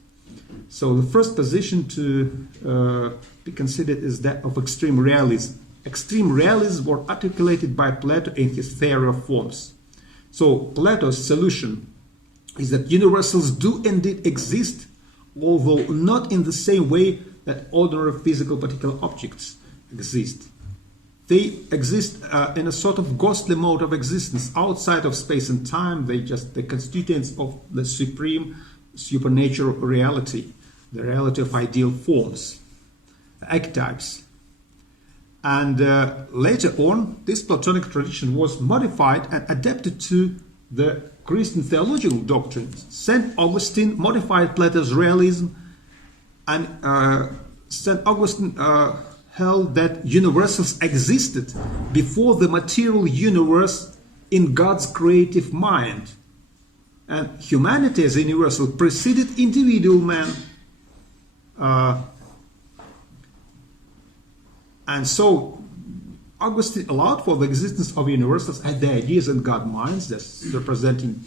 So the first position to be considered is that of extreme realism. Extreme realism was articulated by Plato in his theory of forms. So Plato's solution is that universals do indeed exist, although not in the same way that ordinary physical particular objects exist. They exist in a sort of ghostly mode of existence outside of space and time. They just the constituents of the supreme supernatural reality, the reality of ideal forms, archetypes. And later on, this Platonic tradition was modified and adapted to the Christian theological doctrines. St. Augustine modified Plato's realism, and St. Augustine held that universals existed before the material universe in God's creative mind. And humanity as a universal preceded individual man. And so Augustine allowed for the existence of universals as the ideas in God's minds, that's representing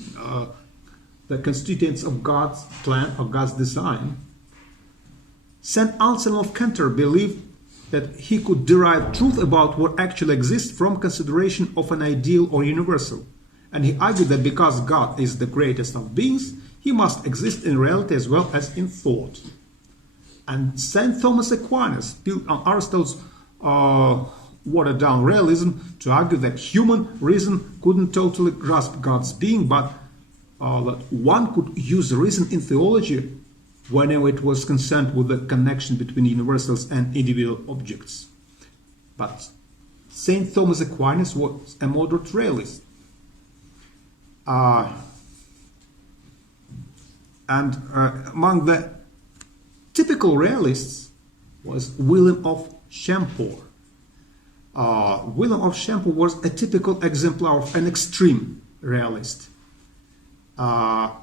the constituents of God's plan, of God's design. St. Anselm of Canterbury believed that he could derive truth about what actually exists from consideration of an ideal or universal. And he argued that because God is the greatest of beings, he must exist in reality as well as in thought. And St. Thomas Aquinas built on Aristotle's watered-down realism to argue that human reason couldn't totally grasp God's being, but that one could use reason in theology whenever it was concerned with the connection between universals and individual objects. But St. Thomas Aquinas was a moderate realist. Among the typical realists was William of Champeaux. William of Champeaux was a typical exemplar of an extreme realist.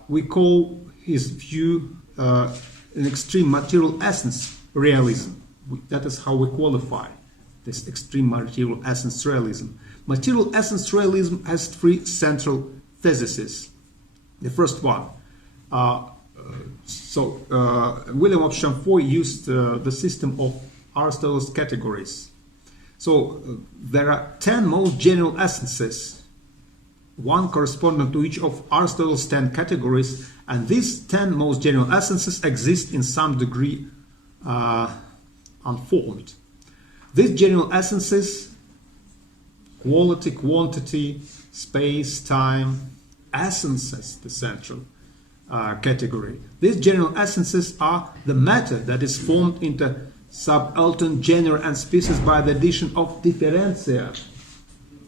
We call his view an extreme material essence realism. That is how we qualify this extreme material essence realism. Material essence realism has three central theses. The first one, William of Champeaux used the system of Aristotle's categories. So there are 10 most general essences, one corresponding to each of Aristotle's 10 categories, and these 10 most general essences exist in some degree unformed. These general essences, quality, quantity, space, time, essences, the central category. These general essences are the matter that is formed into subaltern genera and species by the addition of differentia,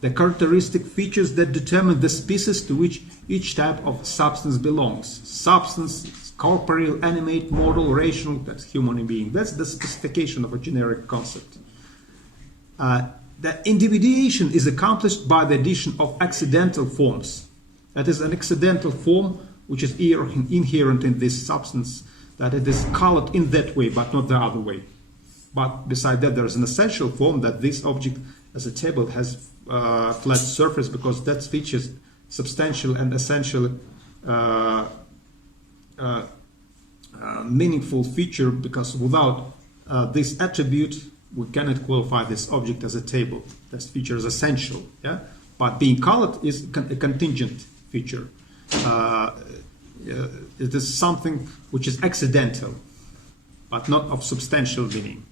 the characteristic features that determine the species to which each type of substance belongs. Substance, corporeal, animate, mortal, rational, that's human being. That's the specification of a generic concept. The individuation is accomplished by the addition of accidental forms. That is an accidental form which is inherent in this substance, that it is colored in that way but not the other way. But beside that, there is an essential form that this object as a table has flat surface, because that features substantial and essential meaningful feature, because without this attribute we cannot qualify this object as a table. This feature is essential, yeah? But being colored is a contingent feature. It is something which is accidental but not of substantial meaning.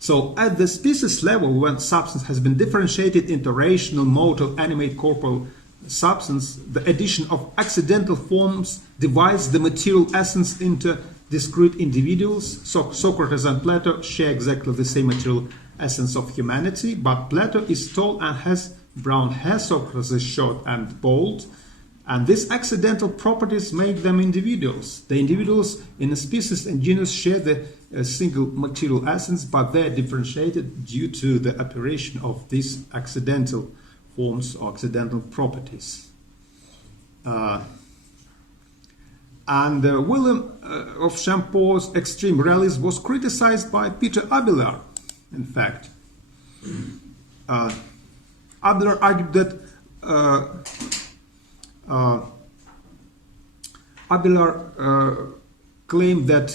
So at the species level, when substance has been differentiated into rational, motor, animate, corporeal substance, the addition of accidental forms divides the material essence into discrete individuals. So Socrates and Plato share exactly the same material essence of humanity, but Plato is tall and has brown hair, Socrates is short and bald, and these accidental properties make them individuals. The individuals in a species and genus share the single material essence, but they are differentiated due to the operation of these accidental forms or accidental properties. William of Champeaux's extreme realism was criticized by Peter Abelard, in fact. Abelard argued that claimed that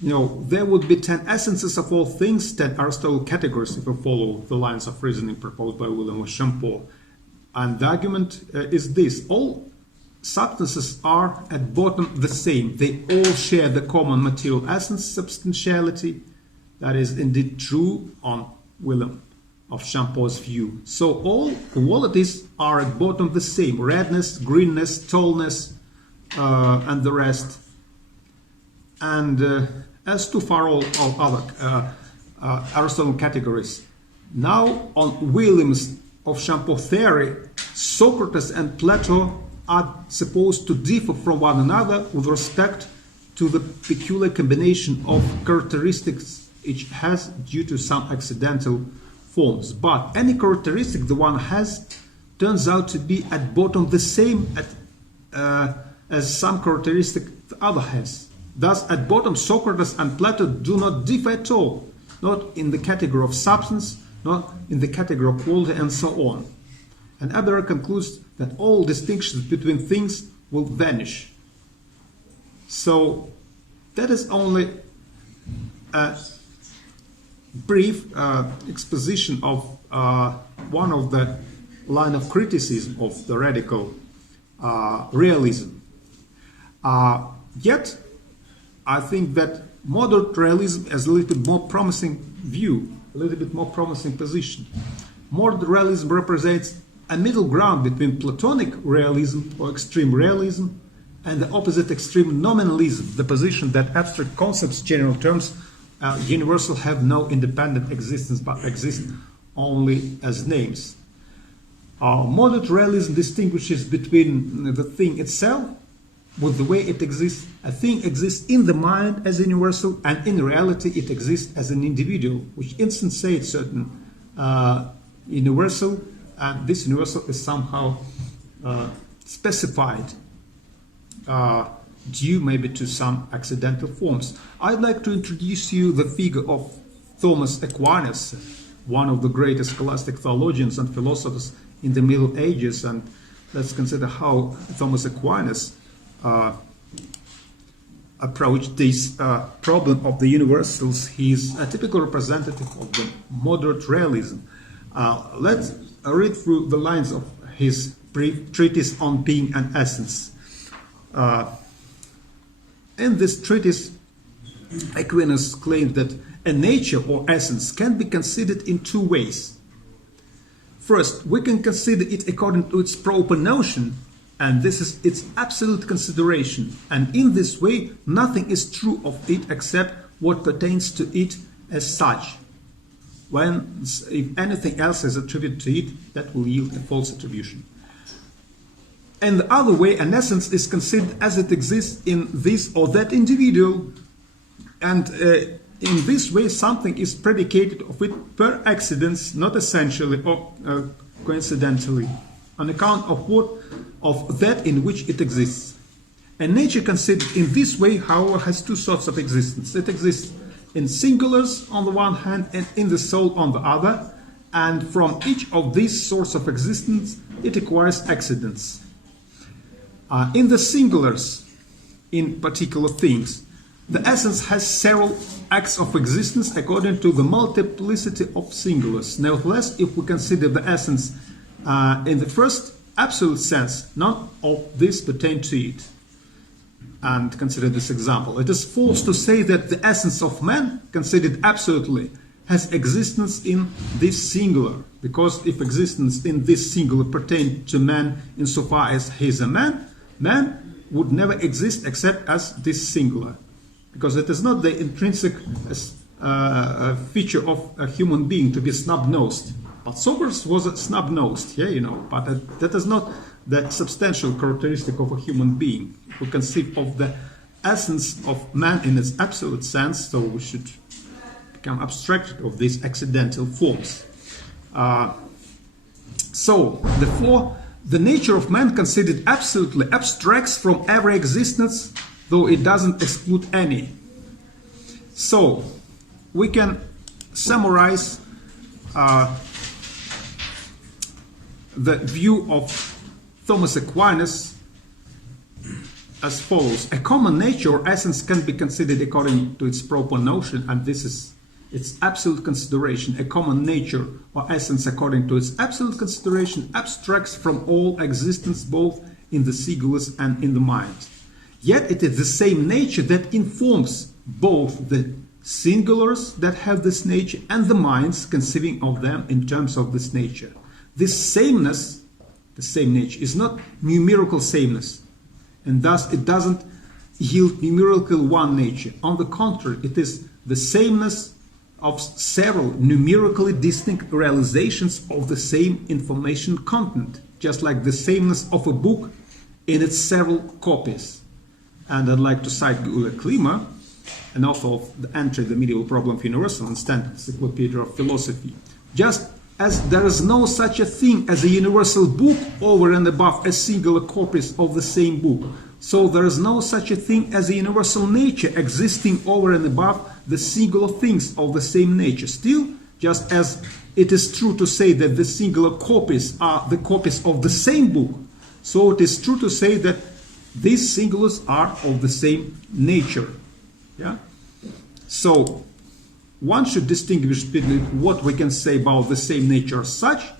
there would be 10 essences of all things, 10 Aristotle categories, if we follow the lines of reasoning proposed by William of Champeaux. And the argument is this: all substances are at bottom the same. They all share the common material essence, substantiality. That is indeed true on William of Champeaux's view. So all qualities are at bottom the same: redness, greenness, tallness, and the rest. And as to for all other Aristotle categories, now on Williams of Champeaux theory, Socrates and Plato are supposed to differ from one another with respect to the peculiar combination of characteristics each has due to some accidental forms. But any characteristic the one has turns out to be at bottom the same as some characteristic the other has. Thus, at bottom, Socrates and Plato do not differ at all. not in the category of substance, not in the category of quality, and so on. And Abdera concludes that all distinctions between things will vanish. So that is only a brief exposition of one of the line of criticism of the radical realism. Yet, I think that moderate realism has a little bit more promising view, a little bit more promising position. Moderate realism represents a middle ground between Platonic realism or extreme realism and the opposite extreme nominalism, the position that abstract concepts, general terms, universal, have no independent existence but exist only as names. Moderate realism distinguishes between the thing itself with the way it exists. A thing exists in the mind as a universal, and in reality it exists as an individual, which instantiates certain universal, and this universal is somehow specified due maybe to some accidental forms. I'd like to introduce you the figure of Thomas Aquinas, one of the greatest scholastic theologians and philosophers in the Middle Ages, and let's consider how Thomas Aquinas approached this problem of the universals. He's a typical representative of the moderate realism. Let's read through the lines of his brief treatise on being and essence. In this treatise, Aquinas claimed that a nature or essence can be considered in two ways. First, we can consider it according to its proper notion, and this is its absolute consideration, and in this way nothing is true of it except what pertains to it as such. When, if anything else is attributed to it, that will yield a false attribution. And the other way, an essence is considered as it exists in this or that individual, and in this way something is predicated of it per accidents, not essentially or coincidentally, on account of what of that in which it exists. And nature considered in this way, however, has two sorts of existence. It exists in singulars on the one hand and in the soul on the other, and from each of these sorts of existence it acquires accidents. In the singulars, in particular things, the essence has several acts of existence according to the multiplicity of singulars. Nevertheless, if we consider the essence in the first absolute sense, none of this pertain to it. And consider this example. It is false to say that the essence of man, considered absolutely, has existence in this singular, because if existence in this singular pertained to man insofar as he is a man, man would never exist except as this singular, because it is not the intrinsic feature of a human being to be snub-nosed. But Socrates was a snub-nosed, yeah, you know, but that is not the substantial characteristic of a human being. If we conceive of the essence of man in its absolute sense, so we should become abstracted of these accidental forms. So, therefore, the nature of man considered absolutely abstracts from every existence, though it doesn't exclude any. So, we can summarize the view of Thomas Aquinas as follows. A common nature or essence can be considered according to its proper notion, and this is its absolute consideration. A common nature or essence according to its absolute consideration abstracts from all existence both in the singulars and in the mind. Yet it is the same nature that informs both the singulars that have this nature and the minds conceiving of them in terms of this nature. This sameness, the same nature, is not numerical sameness, and thus it doesn't yield numerical one nature. On the contrary, it is the sameness of several numerically distinct realizations of the same information content, just like the sameness of a book in its several copies. And I'd like to cite Gyula Klima, an author of The Entry, the Medieval Problem of Universal and Standard Encyclopedia of Philosophy. Just as there is no such a thing as a universal book over and above a singular copies of the same book, So there is no such a thing as a universal nature existing over and above the singular things of the same nature. Still, just as it is true to say that the singular copies are the copies of the same book, so it is true to say that these singulars are of the same nature. Yeah? So one should distinguish between what we can say about the same nature as such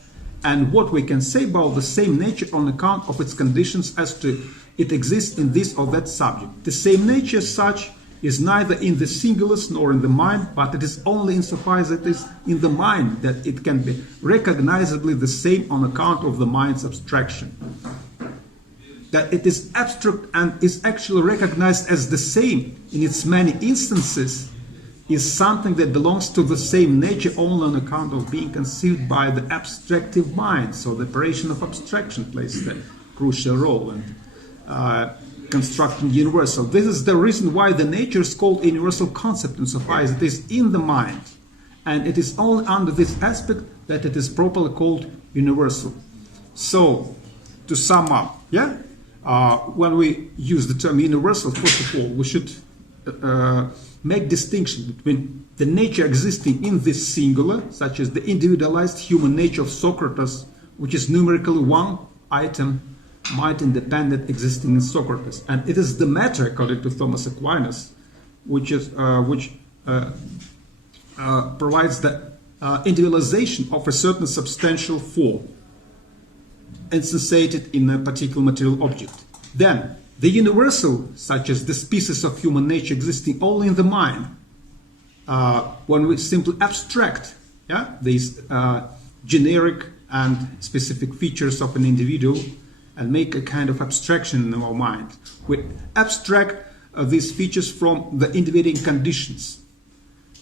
and what we can say about the same nature on account of its conditions as to it exists in this or that subject. The same nature as such is neither in the singulars nor in the mind, but it is only insofar as it is in the mind that it can be recognizably the same on account of the mind's abstraction. That it is abstract and is actually recognized as the same in its many instances is something that belongs to the same nature only on account of being conceived by the abstractive mind. So the operation of abstraction plays a crucial role in constructing universal. This is the reason why the nature is called a universal concept insofar as it is in the mind. And it is only under this aspect that it is properly called universal. So, to sum up, when we use the term universal, first of all, we should make distinction between the nature existing in this singular, such as the individualized human nature of Socrates, which is numerically one item, mind independent existing in Socrates, and it is the matter, according to Thomas Aquinas, which provides the individualization of a certain substantial form, instantiated in a particular material object. Then the universal, such as the species of human nature existing only in the mind, when we simply abstract these generic and specific features of an individual and make a kind of abstraction in our mind. We abstract these features from the individual conditions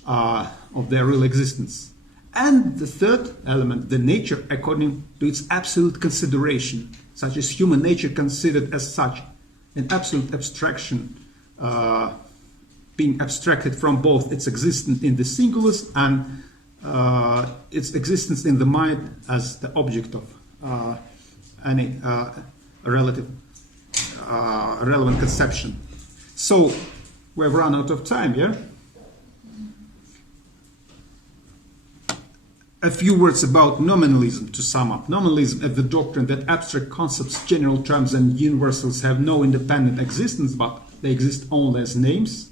of their real existence. And the third element, the nature according to its absolute consideration, such as human nature considered as such, an absolute abstraction being abstracted from both its existence in the singulars and its existence in the mind as the object of any relevant conception. So we have run out of time, yeah? A few words about nominalism to sum up. Nominalism is the doctrine that abstract concepts, general terms, and universals have no independent existence, but they exist only as names.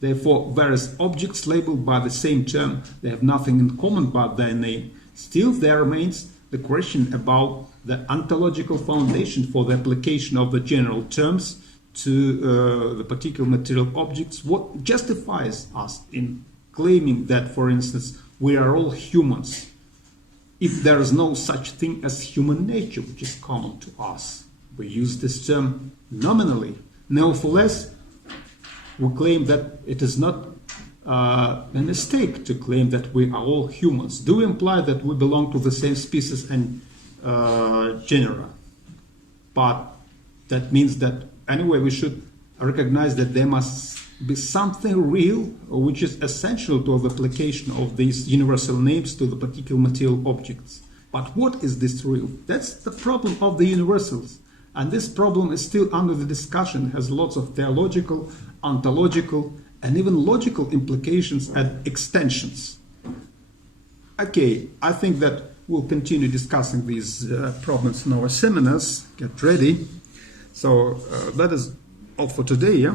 Therefore, various objects labeled by the same term, they have nothing in common but their name. Still, there remains the question about the ontological foundation for the application of the general terms to the particular material objects. What justifies us in claiming that, for instance, we are all humans, if there is no such thing as human nature, which is common to us? We use this term nominally. Nevertheless, we claim that it is not a mistake to claim that we are all humans. Do imply that we belong to the same species and genera. But that means that anyway we should recognize that there must be something real which is essential to the application of these universal names to the particular material objects. But what is this real? That's the problem of the universals. And this problem is still under the discussion, has lots of theological, ontological, and even logical implications and extensions. Okay, I think that we'll continue discussing these problems in our seminars. Get ready. So that is all for today, yeah?